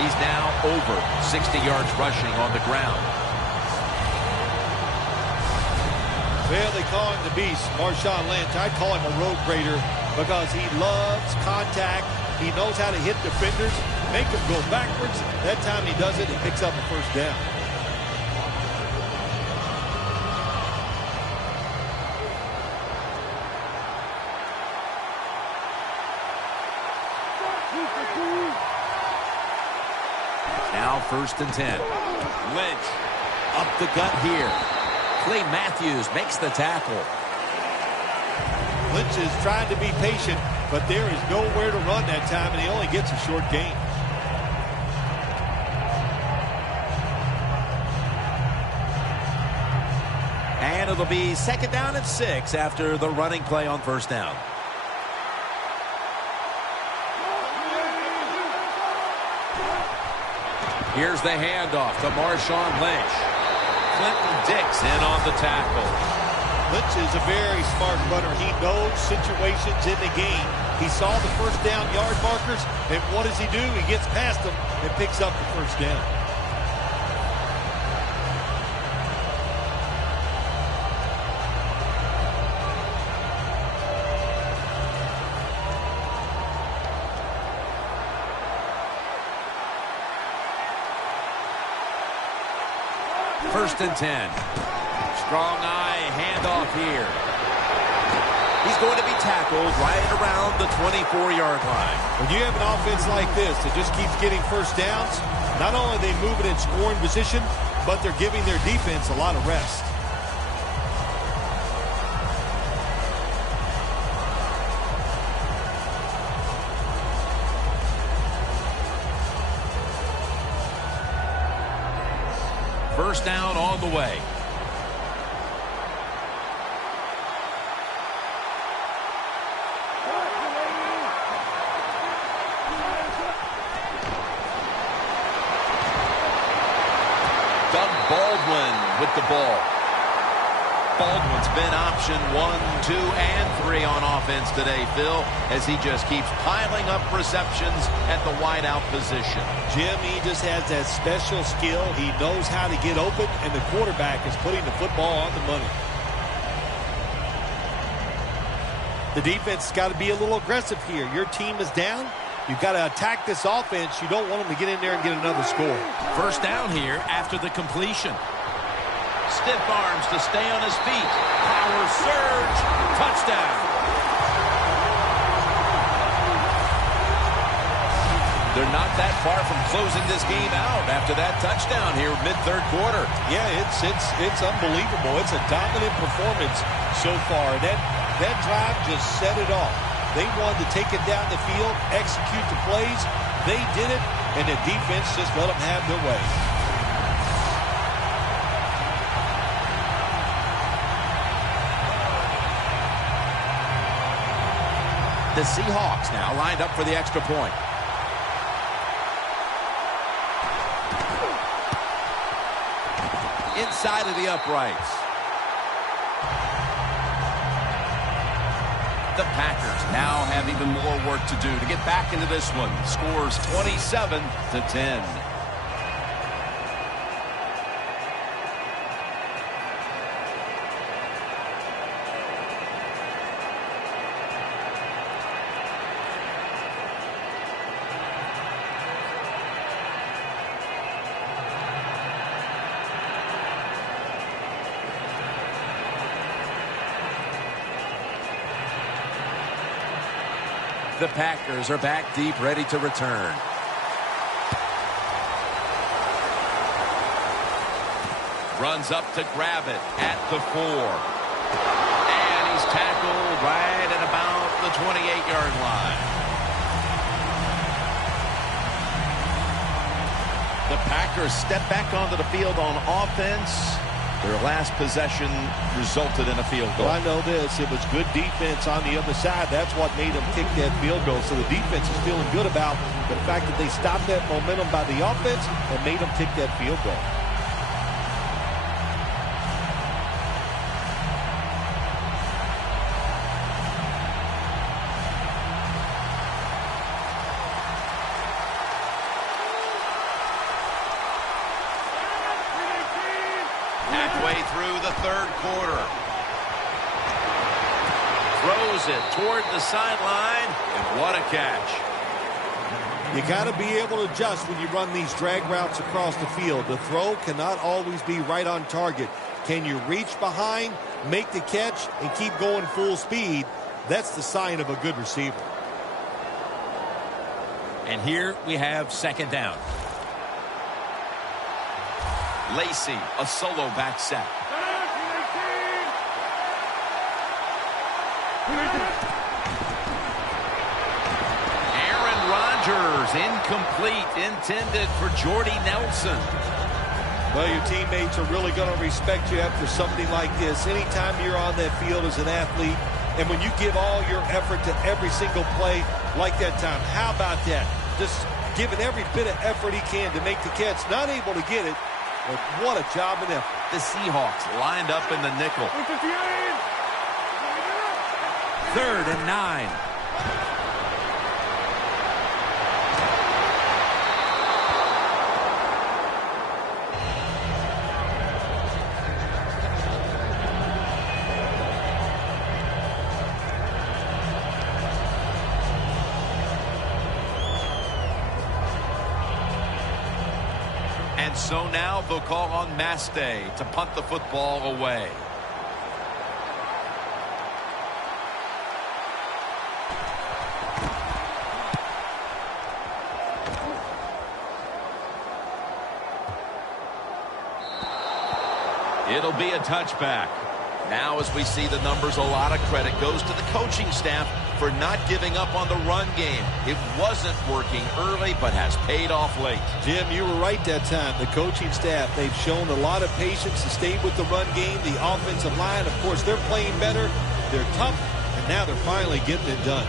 He's now over 60 yards rushing on the ground. Well, they call him the beast, Marshawn Lynch. I call him a road grader because he loves contact. He knows how to hit defenders, make them go backwards. That time he does it, he picks up a first down. Now 1st and 10. Lynch up the gut here. Clay Matthews makes the tackle. Lynch is trying to be patient, but there is nowhere to run that time, and he only gets a short gain. And it'll be 2nd down and 6 after the running play on 1st down. Here's the handoff to Marshawn Lynch. Clinton Dix in on the tackle. Lynch is a very smart runner. He knows situations in the game. He saw the 1st down yard markers, and what does he do? He gets past them and picks up the 1st down. First and 10. Strong eye handoff here. He's going to be tackled right around the 24-yard line. When you have an offense like this that just keeps getting 1st downs, not only are they moving in scoring position, but they're giving their defense a lot of rest. First down on the way. Doug Baldwin with the ball. Baldwin's been option 1, 2, and 3 on offense today, Phil, as he just keeps piling up receptions at the wideout position. Jim, he just has that special skill. He knows how to get open, and the quarterback is putting the football on the money. The defense has got to be a little aggressive here. Your team is down. You've got to attack this offense. You don't want them to get in there and get another score. First down here after the completion. Stiff arms to stay on his feet. Power surge. Touchdown. They're not that far from closing this game out after that touchdown here mid-3rd quarter. Yeah, it's unbelievable. It's a dominant performance so far. That drive just set it off. They wanted to take it down the field, execute the plays. They did it, and the defense just let them have their way. The Seahawks now lined up for the extra point. Inside of the uprights. The Packers now have even more work to do to get back into this one. Scores 27-10. The Packers are back deep, ready to return. Runs up to grab it at the 4. And he's tackled right at about the 28-yard line. The Packers step back onto the field on offense. Their last possession resulted in a field goal. Well, I know this. It was good defense on the other side. That's what made them kick that field goal. So the defense is feeling good about the fact that they stopped that momentum by the offense and made them kick that field goal. Halfway through the 3rd quarter. Throws it toward the sideline, and what a catch. You got to be able to adjust when you run these drag routes across the field. The throw cannot always be right on target. Can you reach behind, make the catch, and keep going full speed? That's the sign of a good receiver. And here we have 2nd down. Lacey, a solo back set. Aaron Rodgers, incomplete, intended for Jordy Nelson. Well, your teammates are really going to respect you after something like this. Anytime you're on that field as an athlete, and when you give all your effort to every single play like that time, how about that? Just giving every bit of effort he can to make the catch. Not able to get it, but what a job and effort. The Seahawks lined up in the nickel. 3rd and 9. And so now they'll call on Maste to punt the football away. It'll be a touchback. Now, as we see the numbers, a lot of credit goes to the coaching staff for not giving up on the run game. It wasn't working early, but has paid off late. Jim, you were right that time. The coaching staff, they've shown a lot of patience to stay with the run game. The offensive line, of course, they're playing better. They're tough, and now they're finally getting it done.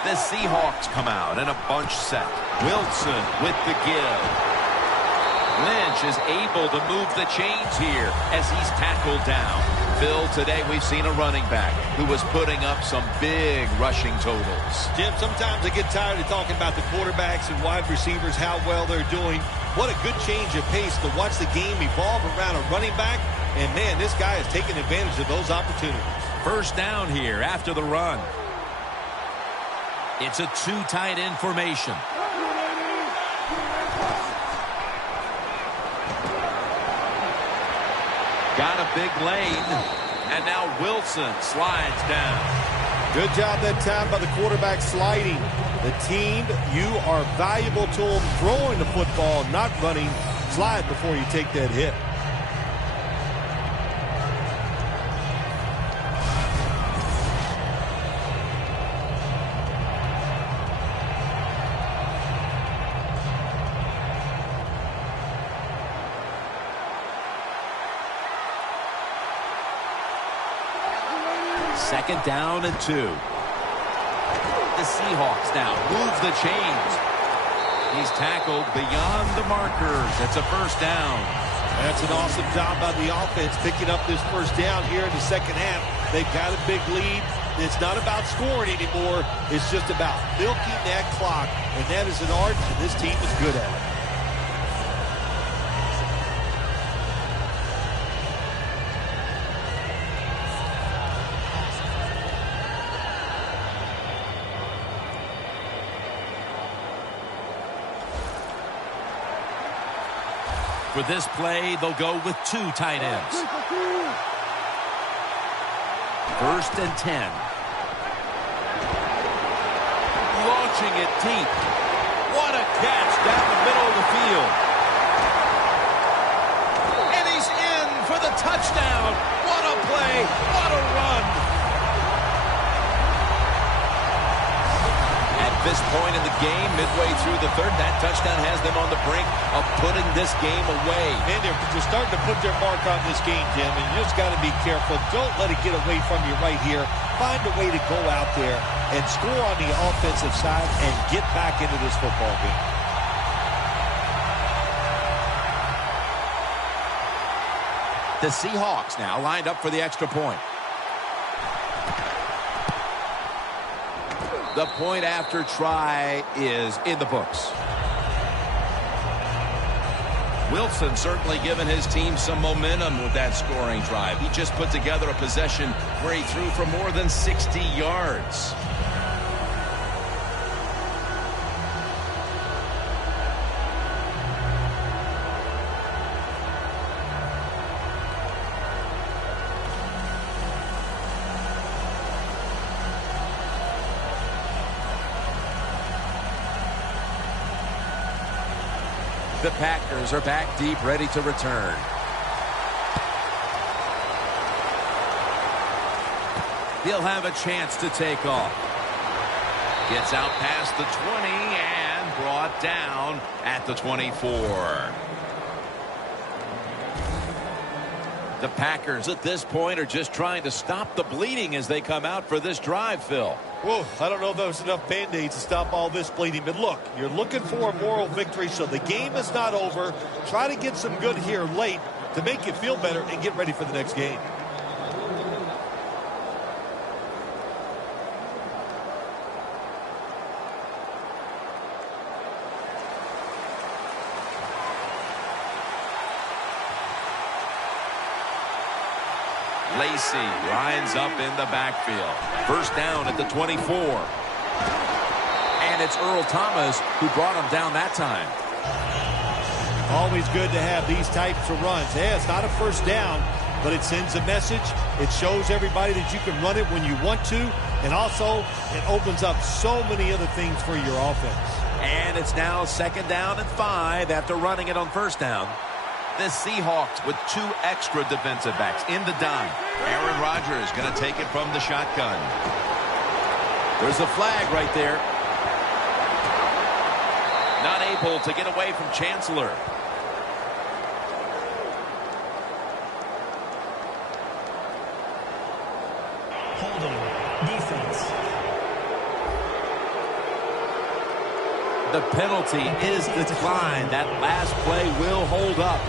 The Seahawks come out in a bunch set. Wilson with the give. Lynch is able to move the chains here as he's tackled down. Phil, today we've seen a running back who was putting up some big rushing totals. Jim, sometimes I get tired of talking about the quarterbacks and wide receivers, how well they're doing. What a good change of pace to watch the game evolve around a running back. And, man, this guy is taking advantage of those opportunities. 1st down here after the run. It's a 2 tight end formation. Got a big lane. And now Wilson slides down. Good job that time by the quarterback sliding. The team, you are valuable to them throwing the football, not running. Slide before you take that hit. Second down and 2. The Seahawks now move the chains. He's tackled beyond the markers. It's a 1st down. That's an awesome job by the offense picking up this 1st down here in the 2nd half. They've got a big lead. It's not about scoring anymore. It's just about milking that clock. And that is an art, and this team is good at it. For this play, they'll go with 2 tight ends. 1st and 10. Launching it deep. What a catch down the middle of the field. And he's in for the touchdown. What a play. What a run. At this point in the game, midway through the 3rd, that touchdown has them on the brink of putting this game away. Man, they're starting to put their mark on this game, Jim, and you just got to be careful. Don't let it get away from you right here. Find a way to go out there and score on the offensive side and get back into this football game. The Seahawks now lined up for the extra point. The point after try is in the books. Wilson certainly given his team some momentum with that scoring drive. He just put together a possession where he threw for more than 60 yards. The Packers are back deep, ready to return. He'll have a chance to take off. Gets out past the 20 and brought down at the 24. The Packers at this point are just trying to stop the bleeding as they come out for this drive, Phil. Whoa, I don't know if there's enough Band-Aids to stop all this bleeding. But look, you're looking for a moral victory, so the game is not over. Try to get some good here late to make you feel better and get ready for the next game. Lacy lines up in the backfield. First down at the 24. And it's Earl Thomas who brought him down that time. Always good to have these types of runs. Yeah, it's not a first down, but it sends a message. It shows everybody that you can run it when you want to. And also, it opens up so many other things for your offense. And it's now 2nd down and 5 after running it on first down. The Seahawks with 2 extra defensive backs in the dime. Aaron Rodgers going to take it from the shotgun. There's a flag right there. Not able to get away from Chancellor. Holding. Defense. The penalty is declined. That last play will hold up.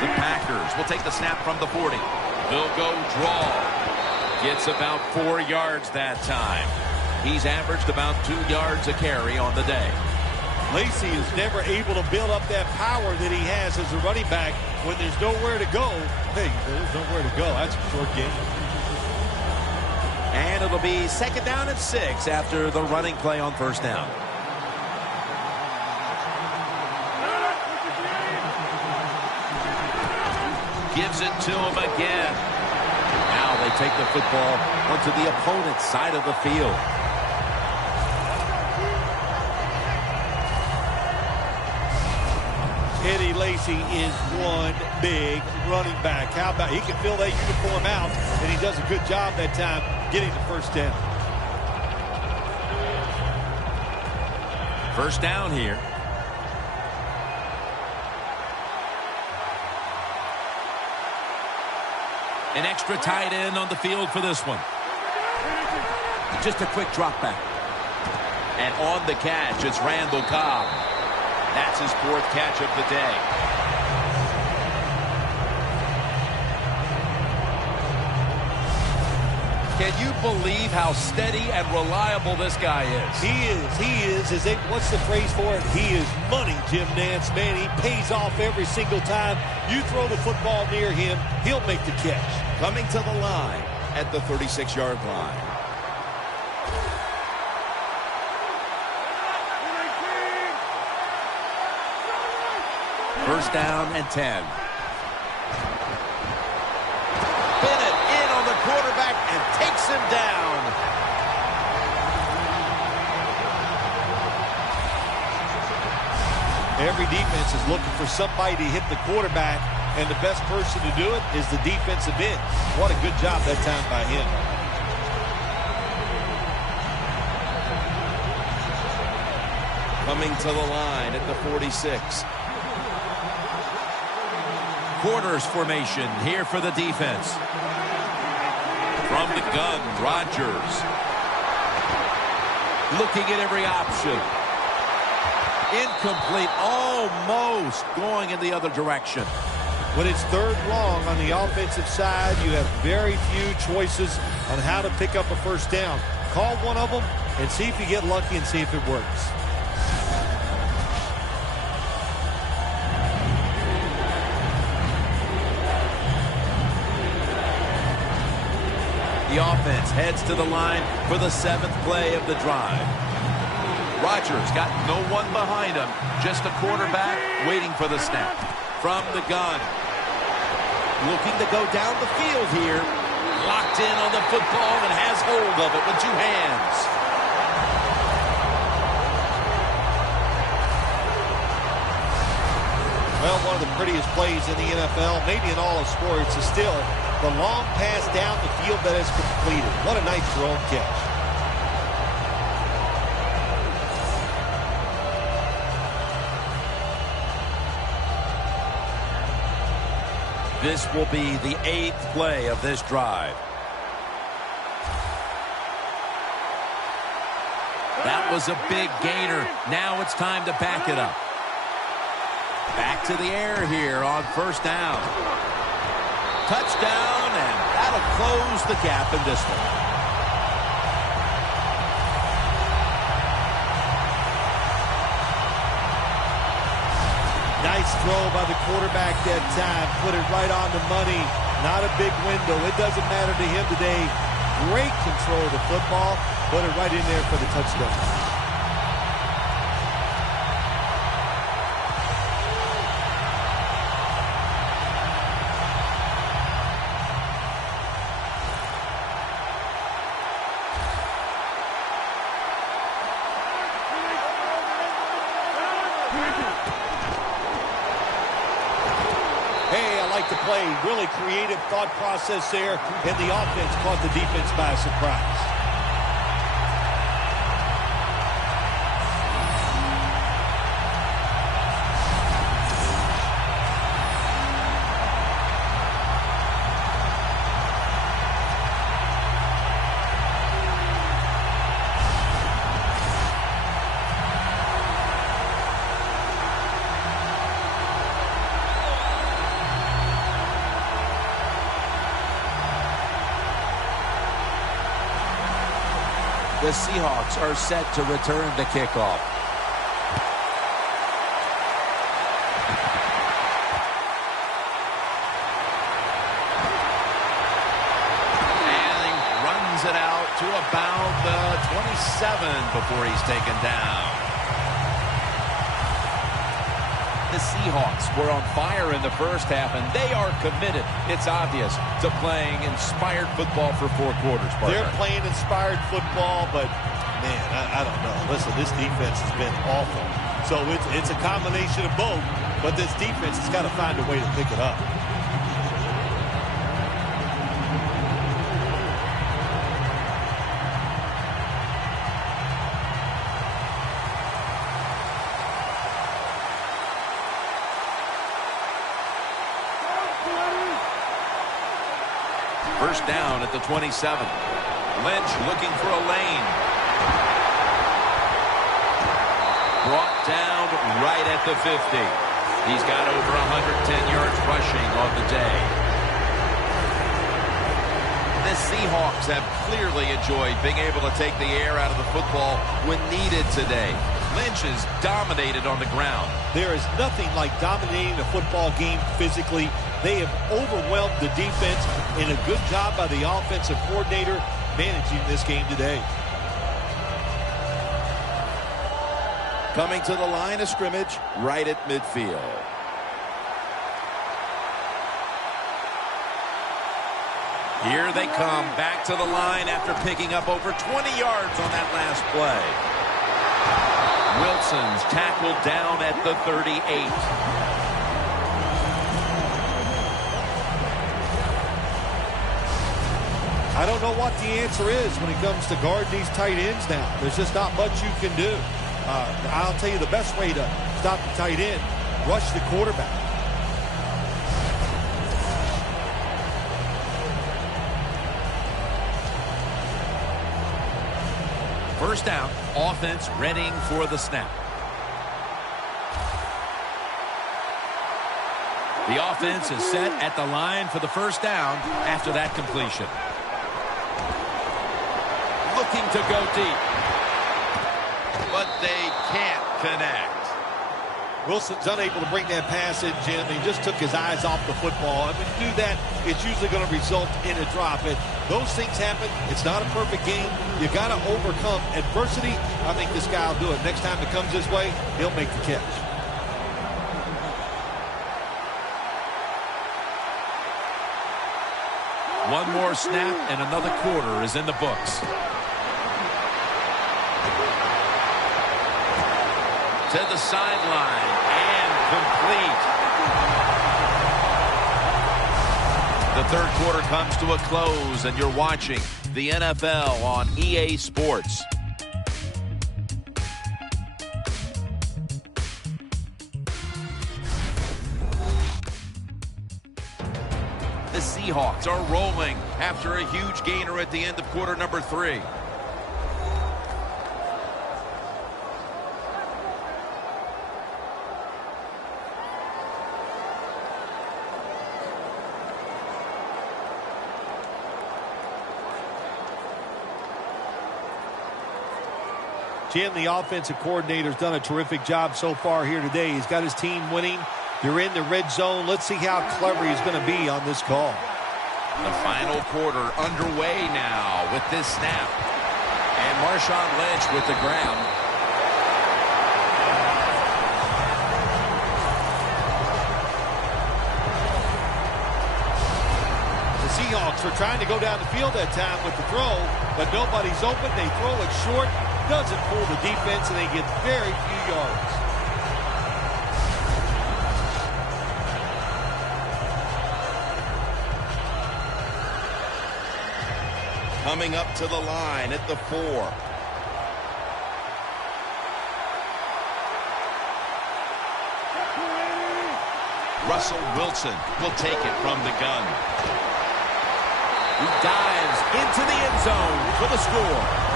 The Packers will take the snap from the 40. They'll go draw. Gets about 4 yards that time. He's averaged about 2 yards a carry on the day. Lacy is never able to build up that power that he has as a running back when there's nowhere to go. Hey, there's nowhere to go. That's a short game. And it'll be 2nd down and 6 after the running play on first down. Gives it to him again. Now they take the football onto the opponent's side of the field. Eddie Lacy is one big running back. How about he can fill that uniform out, and he does a good job that time getting the first down. First down here. An extra tight end on the field for this one. Just a quick drop back. And on the catch, it's Randall Cobb. That's his 4th catch of the day. Can you believe how steady and reliable this guy is? He is. What's the phrase for it? He is money, Jim Nance. Man, he pays off every single time. You throw the football near him, he'll make the catch. Coming to the line at the 36-yard line. First down and 10. Bennett in on the quarterback and takes him down. Every defense is looking for somebody to hit the quarterback, and the best person to do it is the defensive end. What a good job that time by him. Coming to the line at the 46. Quarters formation here for the defense. From the gun, Rodgers. Looking at every option. Incomplete, almost going in the other direction. When it's 3rd long on the offensive side, you have very few choices on how to pick up a first down. Call one of them and see if you get lucky and see if it works. The offense heads to the line for the 7th play of the drive. Rodgers got no one behind him, just a quarterback waiting for the snap. From the gun. Looking to go down the field here. Locked in on the football and has hold of it with 2 hands. Well, one of the prettiest plays in the NFL, maybe in all of sports, is still the long pass down the field that is completed. What a nice thrown catch. This will be the 8th play of this drive. That was a big gainer. Now it's time to back it up. Back to the air here on 1st down. Touchdown, and that'll close the gap in this one. Nice throw by the quarterback that time. Put it right on the money. Not a big window. It doesn't matter to him today. Great control of the football. Put it right in there for the touchdown. To play. Really creative thought process there, and the offense caught the defense by surprise. The Seahawks are set to return the kickoff. And he runs it out to about the 27 before he's taken down. The Seahawks were on fire in the first half, and they are committed, it's obvious, to playing inspired football for 4 quarters. Partner. They're playing inspired football, but, man, I don't know. Listen, this defense has been awful. So it's a combination of both, but this defense has got to find a way to pick it up. First down at the 27. Lynch looking for a lane. Brought down right at the 50. He's got over 110 yards rushing on the day. The Seahawks have clearly enjoyed being able to take the air out of the football when needed today. Lynch is dominated on the ground. There is nothing like dominating a football game physically. They have overwhelmed the defense, and a good job by the offensive coordinator managing this game today. Coming to the line of scrimmage right at midfield. Here they come back to the line after picking up over 20 yards on that last play. Wilson's tackled down at the 38. I don't know what the answer is when it comes to guarding these tight ends now. There's just not much you can do. I'll tell you the best way to stop the tight end, rush the quarterback. First down, offense readying for the snap. The offense is set at the line for the first down after that completion. Looking to go deep, but they can't connect. Wilson's unable to bring that pass in, Jim. He just took his eyes off the football. And when you do that, it's usually going to result in a drop. And those things happen. It's not a perfect game. You got to overcome adversity. I think this guy will do it. Next time it comes his way, he'll make the catch. One more snap and another quarter is in the books. To the sideline and complete. The third quarter comes to a close and you're watching the NFL on EA Sports. The Seahawks are rolling after a huge gainer at the end of quarter number 3. Jim, the offensive coordinator's done a terrific job so far here today. He's got his team winning. They're in the red zone. Let's see how clever he's going to be on this call. The final quarter underway now with this snap. And Marshawn Lynch with the ground. The Seahawks are trying to go down the field that time with the throw, but nobody's open. They throw it short. Doesn't pull the defense, and they get very few yards. Coming up to the line at the 4. Russell Wilson will take it from the gun. He dives into the end zone for the score.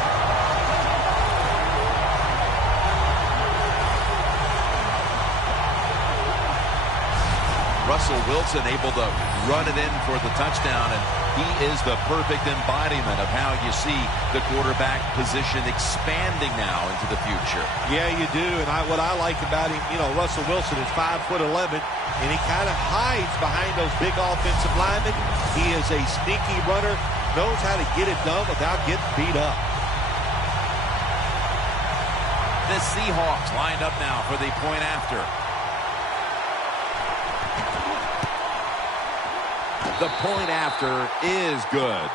Russell Wilson able to run it in for the touchdown, and he is the perfect embodiment of how you see the quarterback position expanding now into the future. Yeah, you do, and what I like about him, Russell Wilson is 5'11", and he kind of hides behind those big offensive linemen. He is a sneaky runner, knows how to get it done without getting beat up. The Seahawks lined up now for the point after. The point after is good.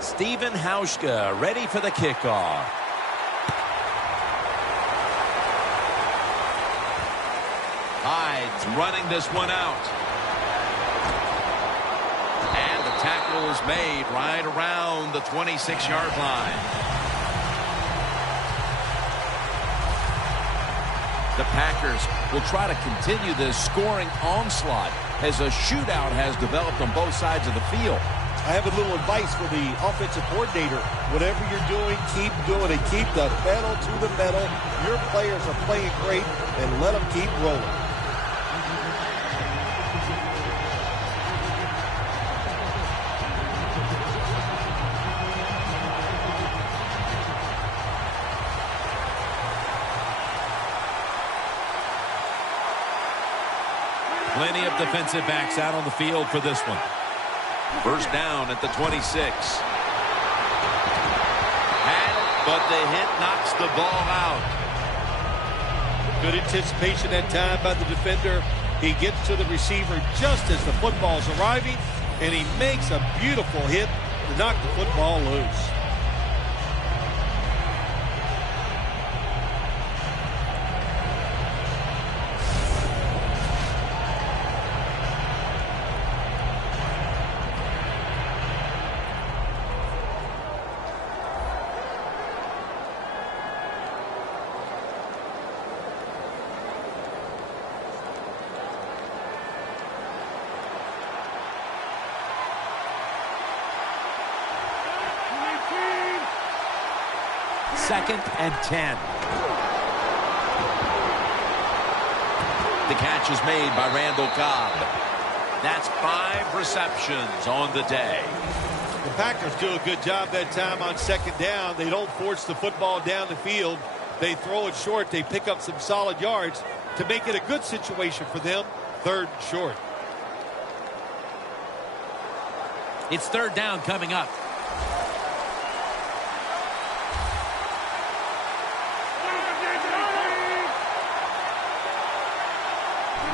Stephen Hauschka ready for the kickoff. Hyde's running this one out. And the tackle is made right around the 26-yard line. The Packers will try to continue this scoring onslaught as a shootout has developed on both sides of the field. I have a little advice for the offensive coordinator. Whatever you're doing, keep doing it. Keep the pedal to the metal. Your players are playing great, and let them keep rolling. Plenty of defensive backs out on the field for this one. First down at the 26. But the hit knocks the ball out. Good anticipation that time by the defender. He gets to the receiver just as the football's arriving, and he makes a beautiful hit to knock the football loose. 2nd and 10. The catch is made by Randall Cobb. That's 5 receptions on the day. The Packers do a good job that time on 2nd down. They don't force the football down the field. They throw it short. They pick up some solid yards to make it a good situation for them. 3rd and short. It's 3rd down coming up.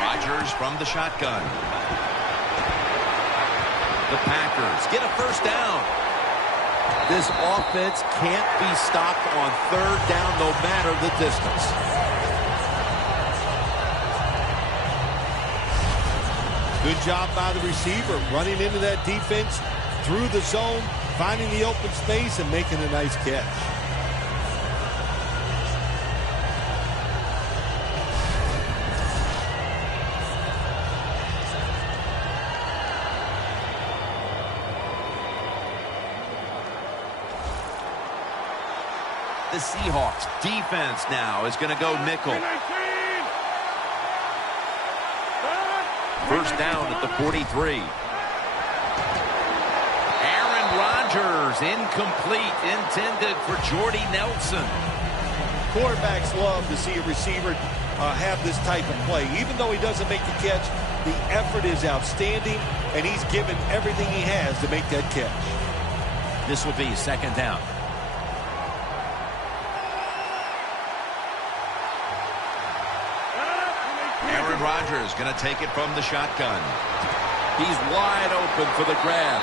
Rodgers from the shotgun. The Packers get a 1st down. This offense can't be stopped on 3rd down no matter the distance. Good job by the receiver running into that defense through the zone, finding the open space and making a nice catch. The Seahawks defense now is going to go nickel. 1st down at the 43. Aaron Rodgers, incomplete, intended for Jordy Nelson. Quarterbacks love to see a receiver have this type of play. Even though he doesn't make the catch, the effort is outstanding, and he's given everything he has to make that catch. This will be 2nd down. Aaron Rodgers going to take it from the shotgun. He's wide open for the grab.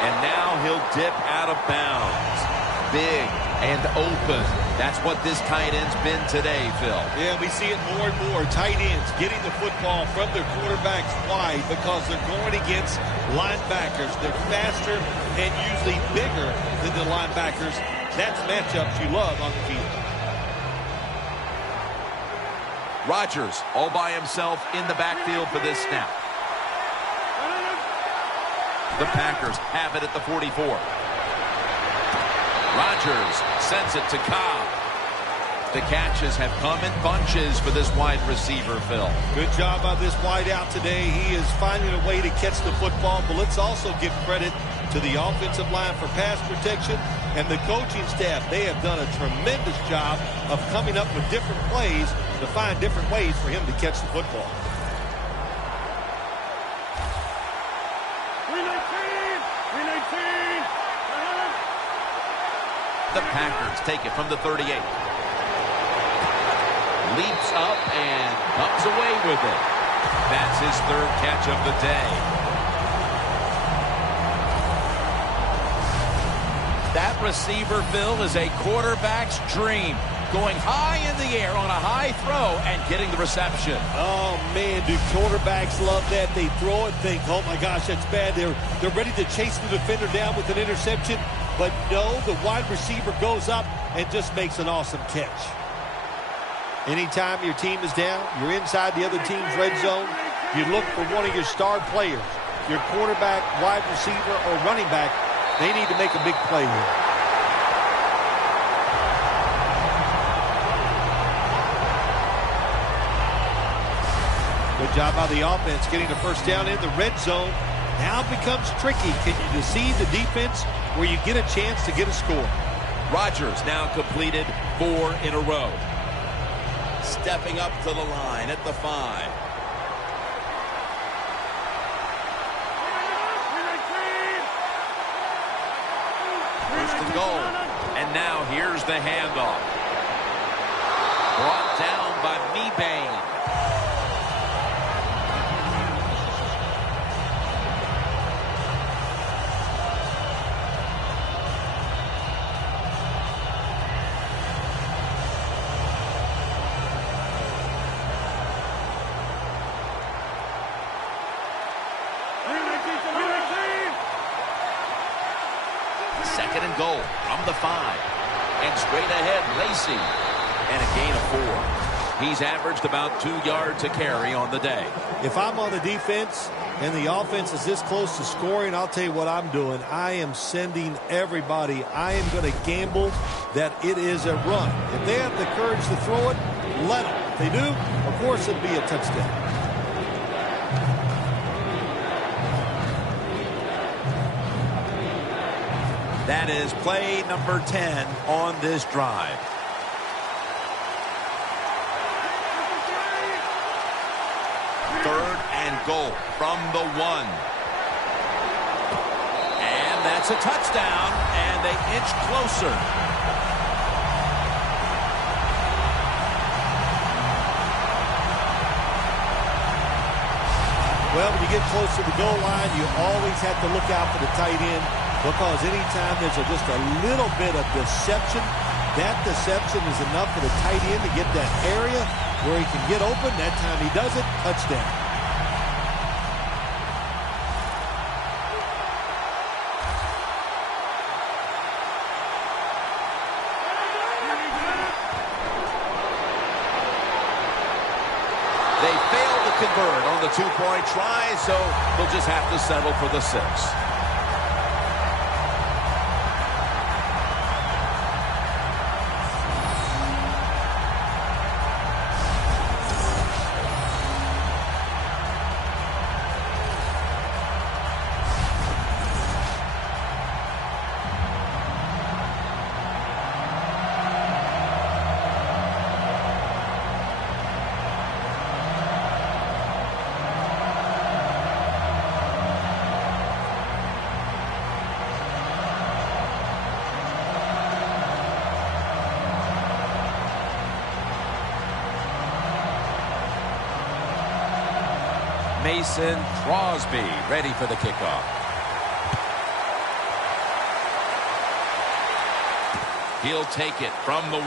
And now he'll dip out of bounds. Big and open. That's what this tight end's been today, Phil. Yeah, we see it more and more. Tight ends getting the football from their quarterbacks wide because they're going against linebackers. They're faster and usually bigger than the linebackers. That's matchups you love on the field. Rodgers all by himself in the backfield for this snap. The Packers have it at the 44. Rodgers sends it to Cobb. The catches have come in bunches for this wide receiver, Phil. Good job by this wide out today. He is finding a way to catch the football, but let's also give credit to the offensive line for pass protection and the coaching staff. They have done a tremendous job of coming up with different plays to find different ways for him to catch the football. The Packers take it from the 38. Leaps up and comes away with it. That's his 3rd catch of the day. That receiver, Phil, is a quarterback's dream. Going high in the air on a high throw and getting the reception. Oh, man, do quarterbacks love that. They throw it, think, oh, my gosh, that's bad. They're ready to chase the defender down with an interception. But no, the wide receiver goes up and just makes an awesome catch. Anytime your team is down, you're inside the other team's red zone, you look for one of your star players, your quarterback, wide receiver, or running back. They need to make a big play here. Good job by the offense getting the 1st down in the red zone. Now it becomes tricky. Can you deceive the defense where you get a chance to get a score? Rodgers now completed 4 in a row. Stepping up to the line at the 5. First and goal. And now here's the handoff. Brought down by Mebane. Second and goal from the 5. And straight ahead, Lacey. And a gain of 4. He's averaged about 2 yards a carry on the day. If I'm on the defense and the offense is this close to scoring, I'll tell you what I'm doing. I am sending everybody. I am going to gamble that it is a run. If they have the courage to throw it, let them. If they do, of course it'll be a touchdown. That is play number 10 on this drive. Third and goal from the 1. And that's a touchdown, and they inch closer. Well, when you get close to the goal line, you always have to look out for the tight end, because anytime there's just a little bit of deception, that deception is enough for the tight end to get that area where he can get open. That time he does it, touchdown. They failed to convert on the two-point try, so they'll just have to settle for the 6. Mason Crosby ready for the kickoff. He'll take it from the 1.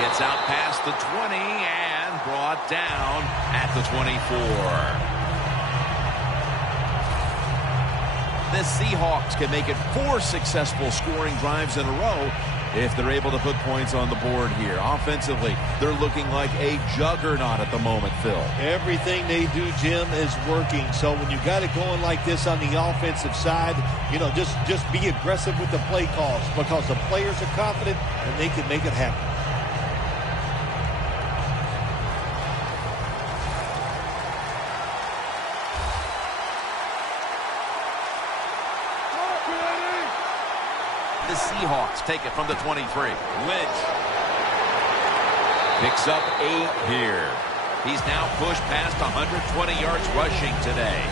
Gets out past the 20 and brought down at the 24. The Seahawks can make it 4 successful scoring drives in a row if they're able to put points on the board here. Offensively, they're looking like a juggernaut at the moment, Phil. Everything they do, Jim, is working. So when you got it going like this on the offensive side, you know, just be aggressive with the play calls, because the players are confident and they can make it happen. The Seahawks take it from the 23. Lynch picks up 8 here. He's now pushed past 120 yards rushing today.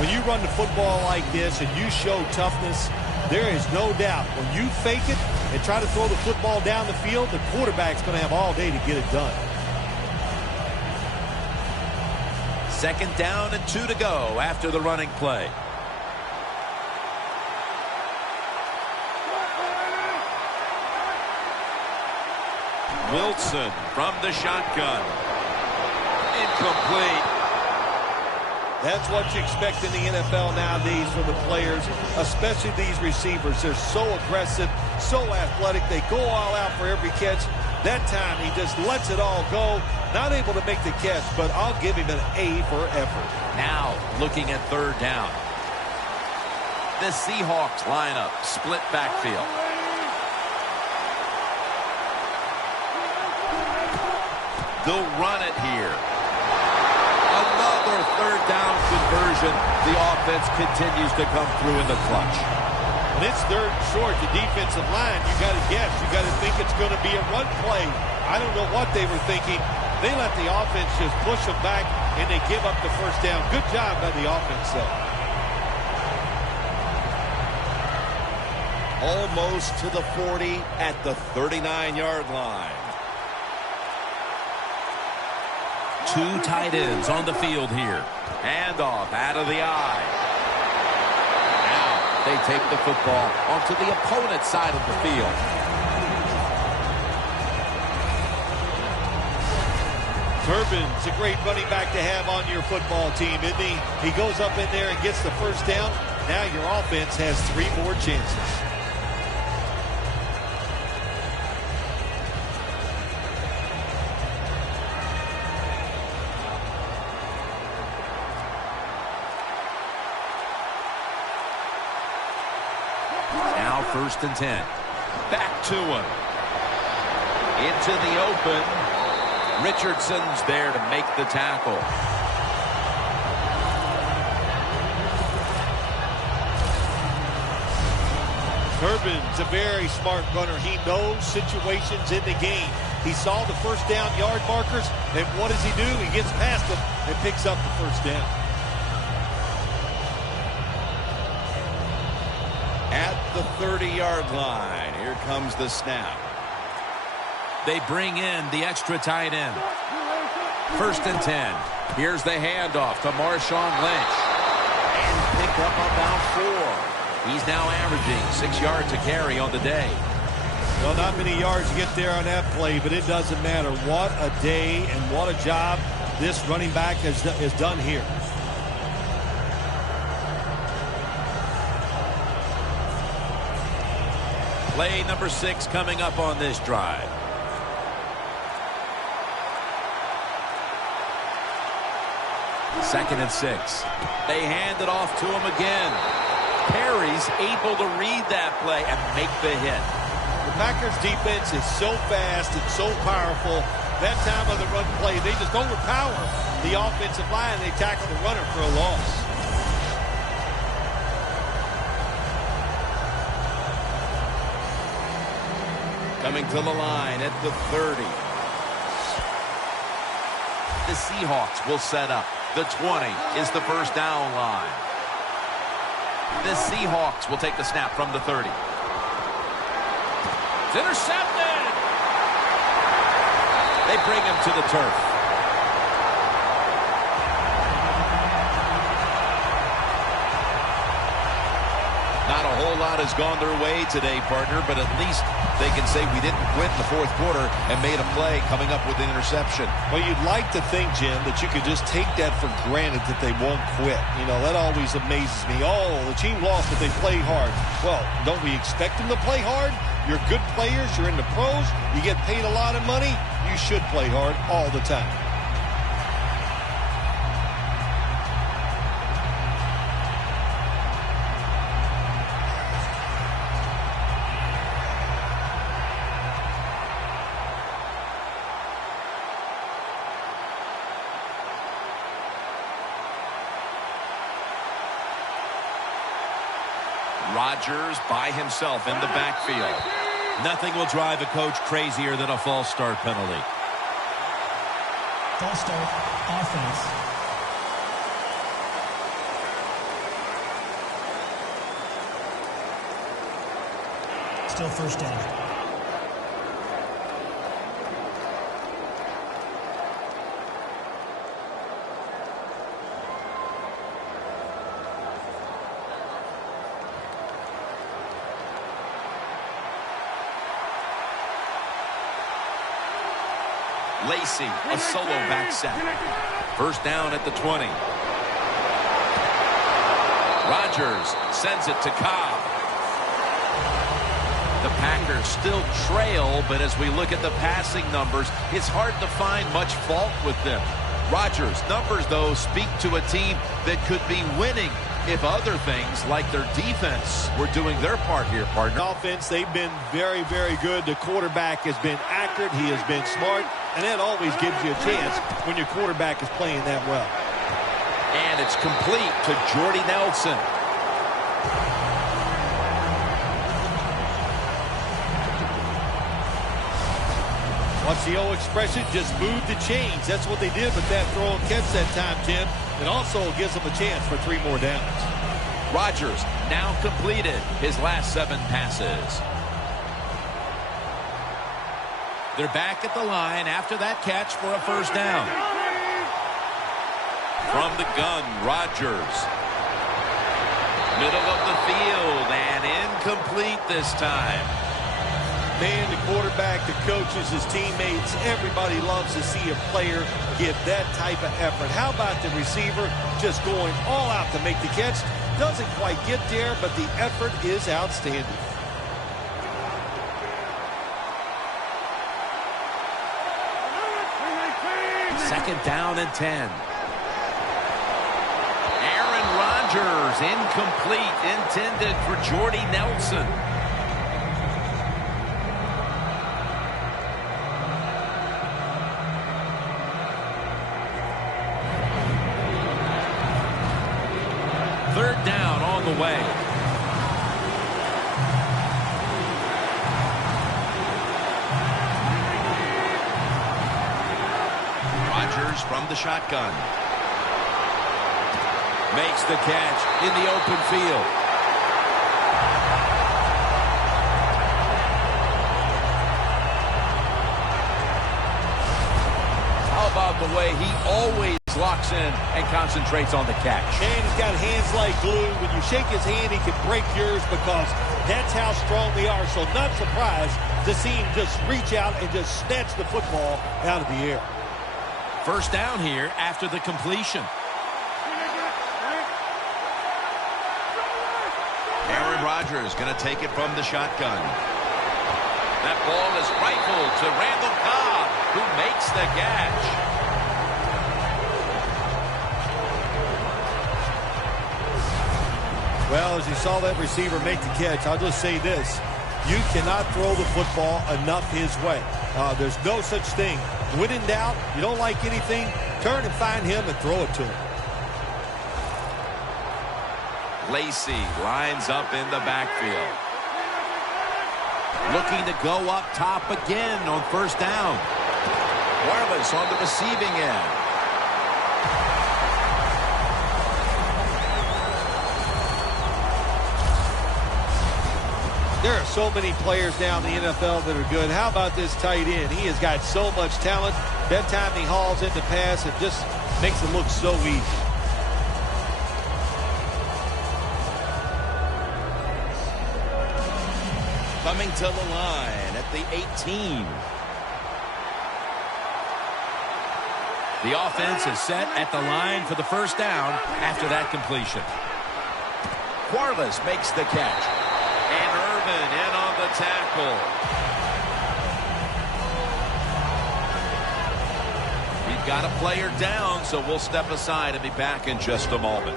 When you run the football like this and you show toughness, there is no doubt when you fake it and try to throw the football down the field, the quarterback's going to have all day to get it done. 2nd down and 2 to go after the running play. Wilson from the shotgun. Incomplete. That's what you expect in the NFL nowadays from the players, especially these receivers. They're so aggressive, so athletic. They go all out for every catch. That time he just lets it all go. Not able to make the catch, but I'll give him an A for effort. Now looking at 3rd down. The Seahawks line up, split backfield. They'll run it here. Another 3rd down conversion. The offense continues to come through in the clutch. When it's 3rd and short, the defensive line, you got to guess. You got to think it's going to be a run play. I don't know what they were thinking. They let the offense just push them back, and they give up the 1st down. Good job by the offense, though. Almost to the 40 at the 39-yard line. 2 tight ends on the field here. Handoff out of the eye. Now they take the football onto the opponent's side of the field. Turbin's a great running back to have on your football team, isn't he? He goes up in there and gets the 1st down. Now your offense has 3 more chances. Now 1st and 10. Back to him. Into the open. Richardson's there to make the tackle. Urban's a very smart runner. He knows situations in the game. He saw the first down yard markers, and what does he do? He gets past them and picks up the first down. At the 30-yard line, here comes the snap. They bring in the extra tight end. 1st and 10. Here's the handoff to Marshawn Lynch. And pick up about 4. He's now averaging 6 yards a carry on the day. Well, not many yards to get there on that play, but it doesn't matter. What a day and what a job this running back has done here. Play number 6 coming up on this drive. Second and 6. They hand it off to him again. Perry's able to read that play and make the hit. The Packers defense is so fast and so powerful. That time of the run play, they just overpower the offensive line. They tackle the runner for a loss. Coming to the line at the 30. The Seahawks will set up. The 20 is the first down line. The Seahawks will take the snap from the 30. It's intercepted. They bring him to the turf. Not a whole lot has gone their way today, partner, but at least they can say we didn't quit in the 4th quarter and made a play coming up with an interception. Well, you'd like to think, Jim, that you could just take that for granted that they won't quit. You know, that always amazes me. Oh, the team lost, but they played hard. Well, don't we expect them to play hard? You're good players. You're in the pros. You get paid a lot of money. You should play hard all the time. Rodgers by himself in the backfield. Nothing will drive a coach crazier than a false start penalty. False start, offense. Still first down. Lacey, a solo back set. First down at the 20. Rodgers sends it to Cobb. The Packers still trail, but as we look at the passing numbers, it's hard to find much fault with them. Rodgers' numbers, though, speak to a team that could be winning if other things like their defense were doing their part here, partner. Offense, they've been very, very good. The quarterback has been accurate. He has been smart. And that always gives you a chance when your quarterback is playing that well. And it's complete to Jordy Nelson. What's the old expression? Just move the chains. That's what they did with that throw and catch that time, Jim. It also gives them a chance for 3 more downs. Rodgers now completed his last 7 passes. They're back at the line after that catch for a first down. From the gun, Rodgers. Middle of the field and incomplete this time. Man, the quarterback, the coaches, his teammates, everybody loves to see a player give that type of effort. How about the receiver just going all out to make the catch? Doesn't quite get there, but the effort is outstanding. Second down and 10. Aaron Rodgers, incomplete, intended for Jordy Nelson. Third down on the way. Rodgers from the shotgun. Makes the catch in the open field. How about the way he always locks in and concentrates on the catch? And he's got hands like glue. When you shake his hand, he can break yours because that's how strong they are. So not surprised to see him just reach out and just snatch the football out of the air. First down here after the completion. Aaron Rodgers going to take it from the shotgun. That ball is rifled to Randall Cobb, who makes the catch. Well, as you saw that receiver make the catch, I'll just say this. You cannot throw the football enough his way. There's no such thing. When in doubt, you don't like anything, turn and find him and throw it to him. Lacy lines up in the backfield. Looking to go up top again on first down. Wireless on the receiving end. There are so many players now in the NFL that are good. How about this tight end? He has got so much talent. That time he hauls into pass, it just makes it look so easy. Coming to the line at the 18. The offense is set at the line for the first down after that completion. Quarles makes the catch. And Irvin in on the tackle. We've got a player down, so we'll step aside and be back in just a moment.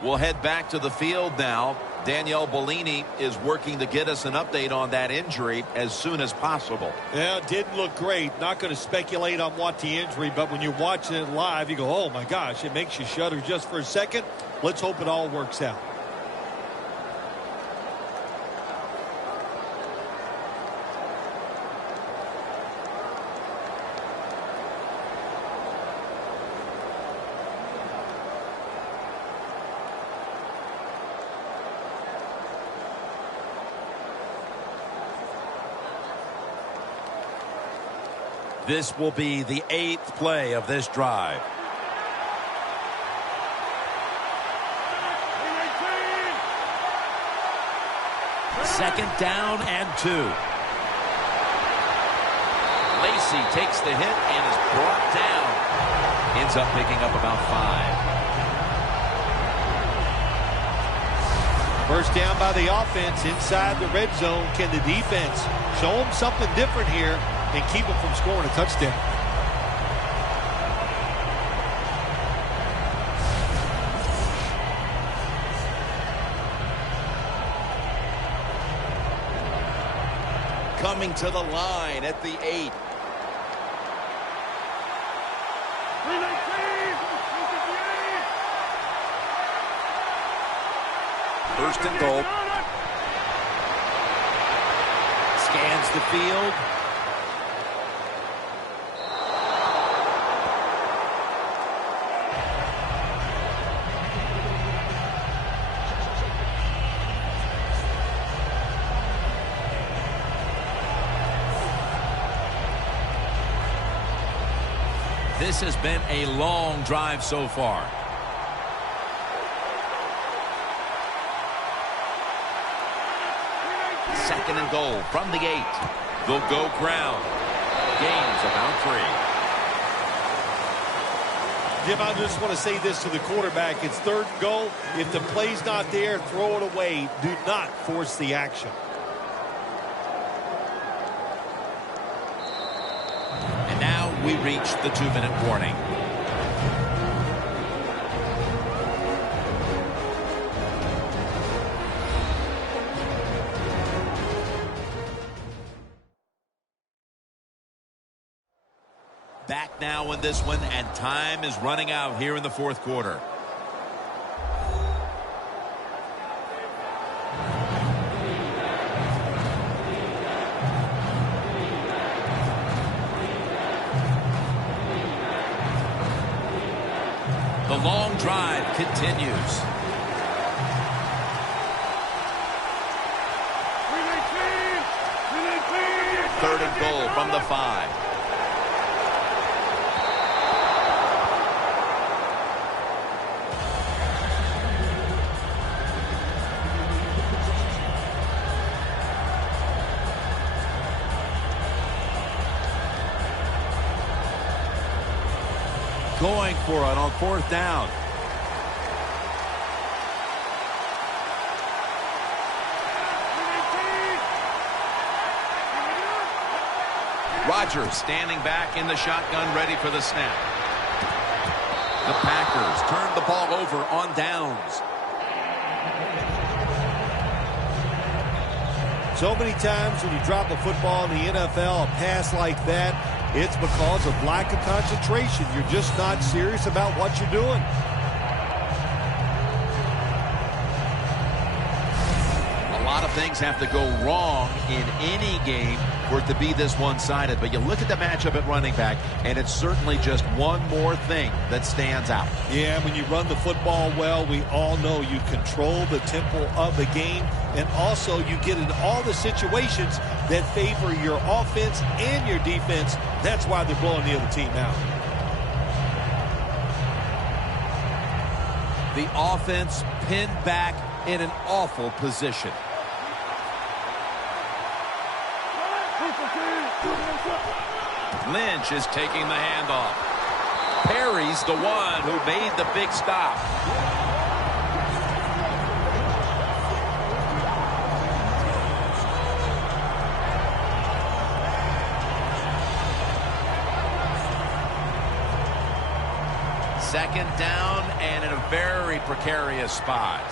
We'll head back to the field now. Danielle Bellini is working to get us an update on that injury as soon as possible. Yeah, it didn't look great. Not going to speculate on what the injury, but when you're watching it live, you go, oh my gosh, it makes you shudder just for a second. Let's hope it all works out. This will be the 8th play of this drive. Second down and 2. Lacy takes the hit and is brought down. Ends up picking up about 5. First down by the offense inside the red zone. Can the defense show them something different here and keep them from scoring a touchdown? Coming to the line at the 8. First and goal. Scans the field. This has been a long drive so far. Second and goal from the 8. They'll go ground. Gains about 3. Jim, I just want to say this to the quarterback. It's third and goal. If the play's not there, throw it away. Do not force the action. And now we reach the 2-minute warning. back now in this one, and time is running out here in the fourth quarter. The long drive continues. Third and goal from the 5. Going for it on fourth down. Rodgers standing back in the shotgun, ready for the snap. The Packers turn the ball over on downs. So many times when you drop a football in the NFL, a pass like that, it's because of lack of concentration. You're just not serious about what you're doing. A lot of things have to go wrong in any game for it to be this one-sided. But you look at the matchup at running back, and it's certainly just one more thing that stands out. Yeah, when you run the football well, we all know you control the tempo of the game, and also you get in all the situations that favor your offense and your defense. That's why they're blowing the other team out. The offense pinned back in an awful position. Lynch is taking the handoff. Perry's the one who made the big stop. Second down and in a very precarious spot.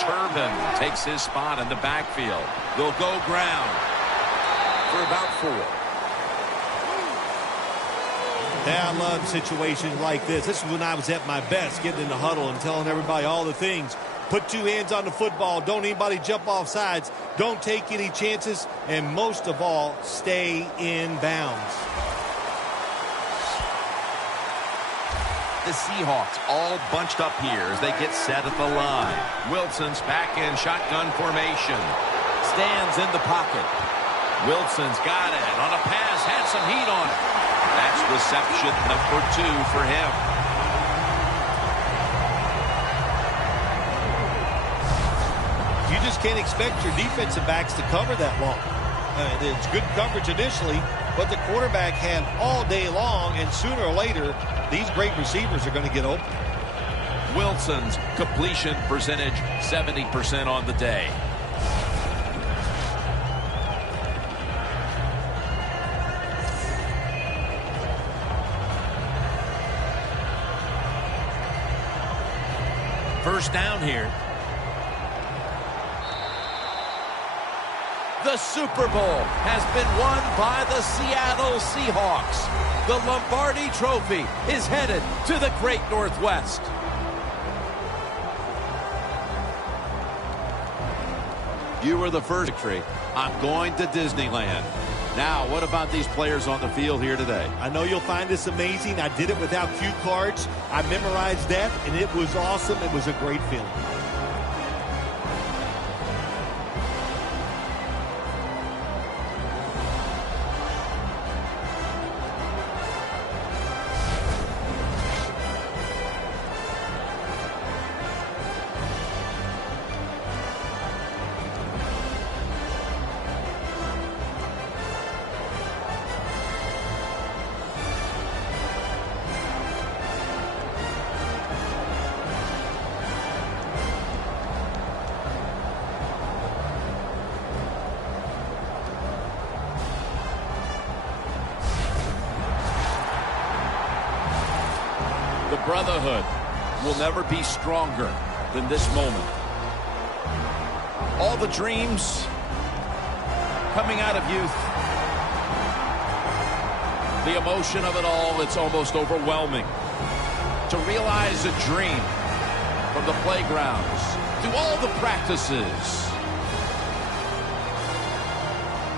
Turbin takes his spot in the backfield. They'll go ground for about 4. Yeah, I love situations like this. This is when I was at my best, getting in the huddle and telling everybody all the things. Put 2 hands on the football. Don't anybody jump off sides. Don't take any chances. And most of all, stay in bounds. The Seahawks all bunched up here as they get set at the line. Wilson's back in shotgun formation. Stands in the pocket. Wilson's got it on a pass, had some heat on it. That's reception number 2 for him. You just can't expect your defensive backs to cover that long. It's good coverage initially, but the quarterback had all day long, and sooner or later, these great receivers are going to get open. Wilson's completion percentage, 70% on the day. First down here. The Super Bowl has been won by the Seattle Seahawks. The Lombardi Trophy is headed to the Great Northwest. You were the first victory. I'm going to Disneyland. Now, what about these players on the field here today? I know you'll find this amazing. I did it without cue cards. I memorized that, and it was awesome. It was a great feeling. The brotherhood will never be stronger than this moment. All the dreams coming out of youth The emotion of it all, it's almost overwhelming. To realize a dream from the playgrounds, through all the practices,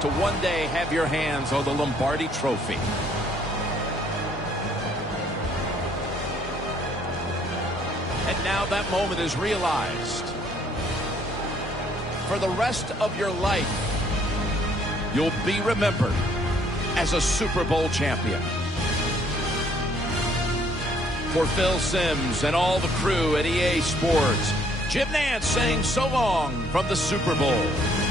to one day have your hands on the Lombardi Trophy. And now that moment is realized. For the rest of your life, you'll be remembered as a Super Bowl champion. For Phil Simms and all the crew at EA Sports, Jim Nantz saying so long from the Super Bowl.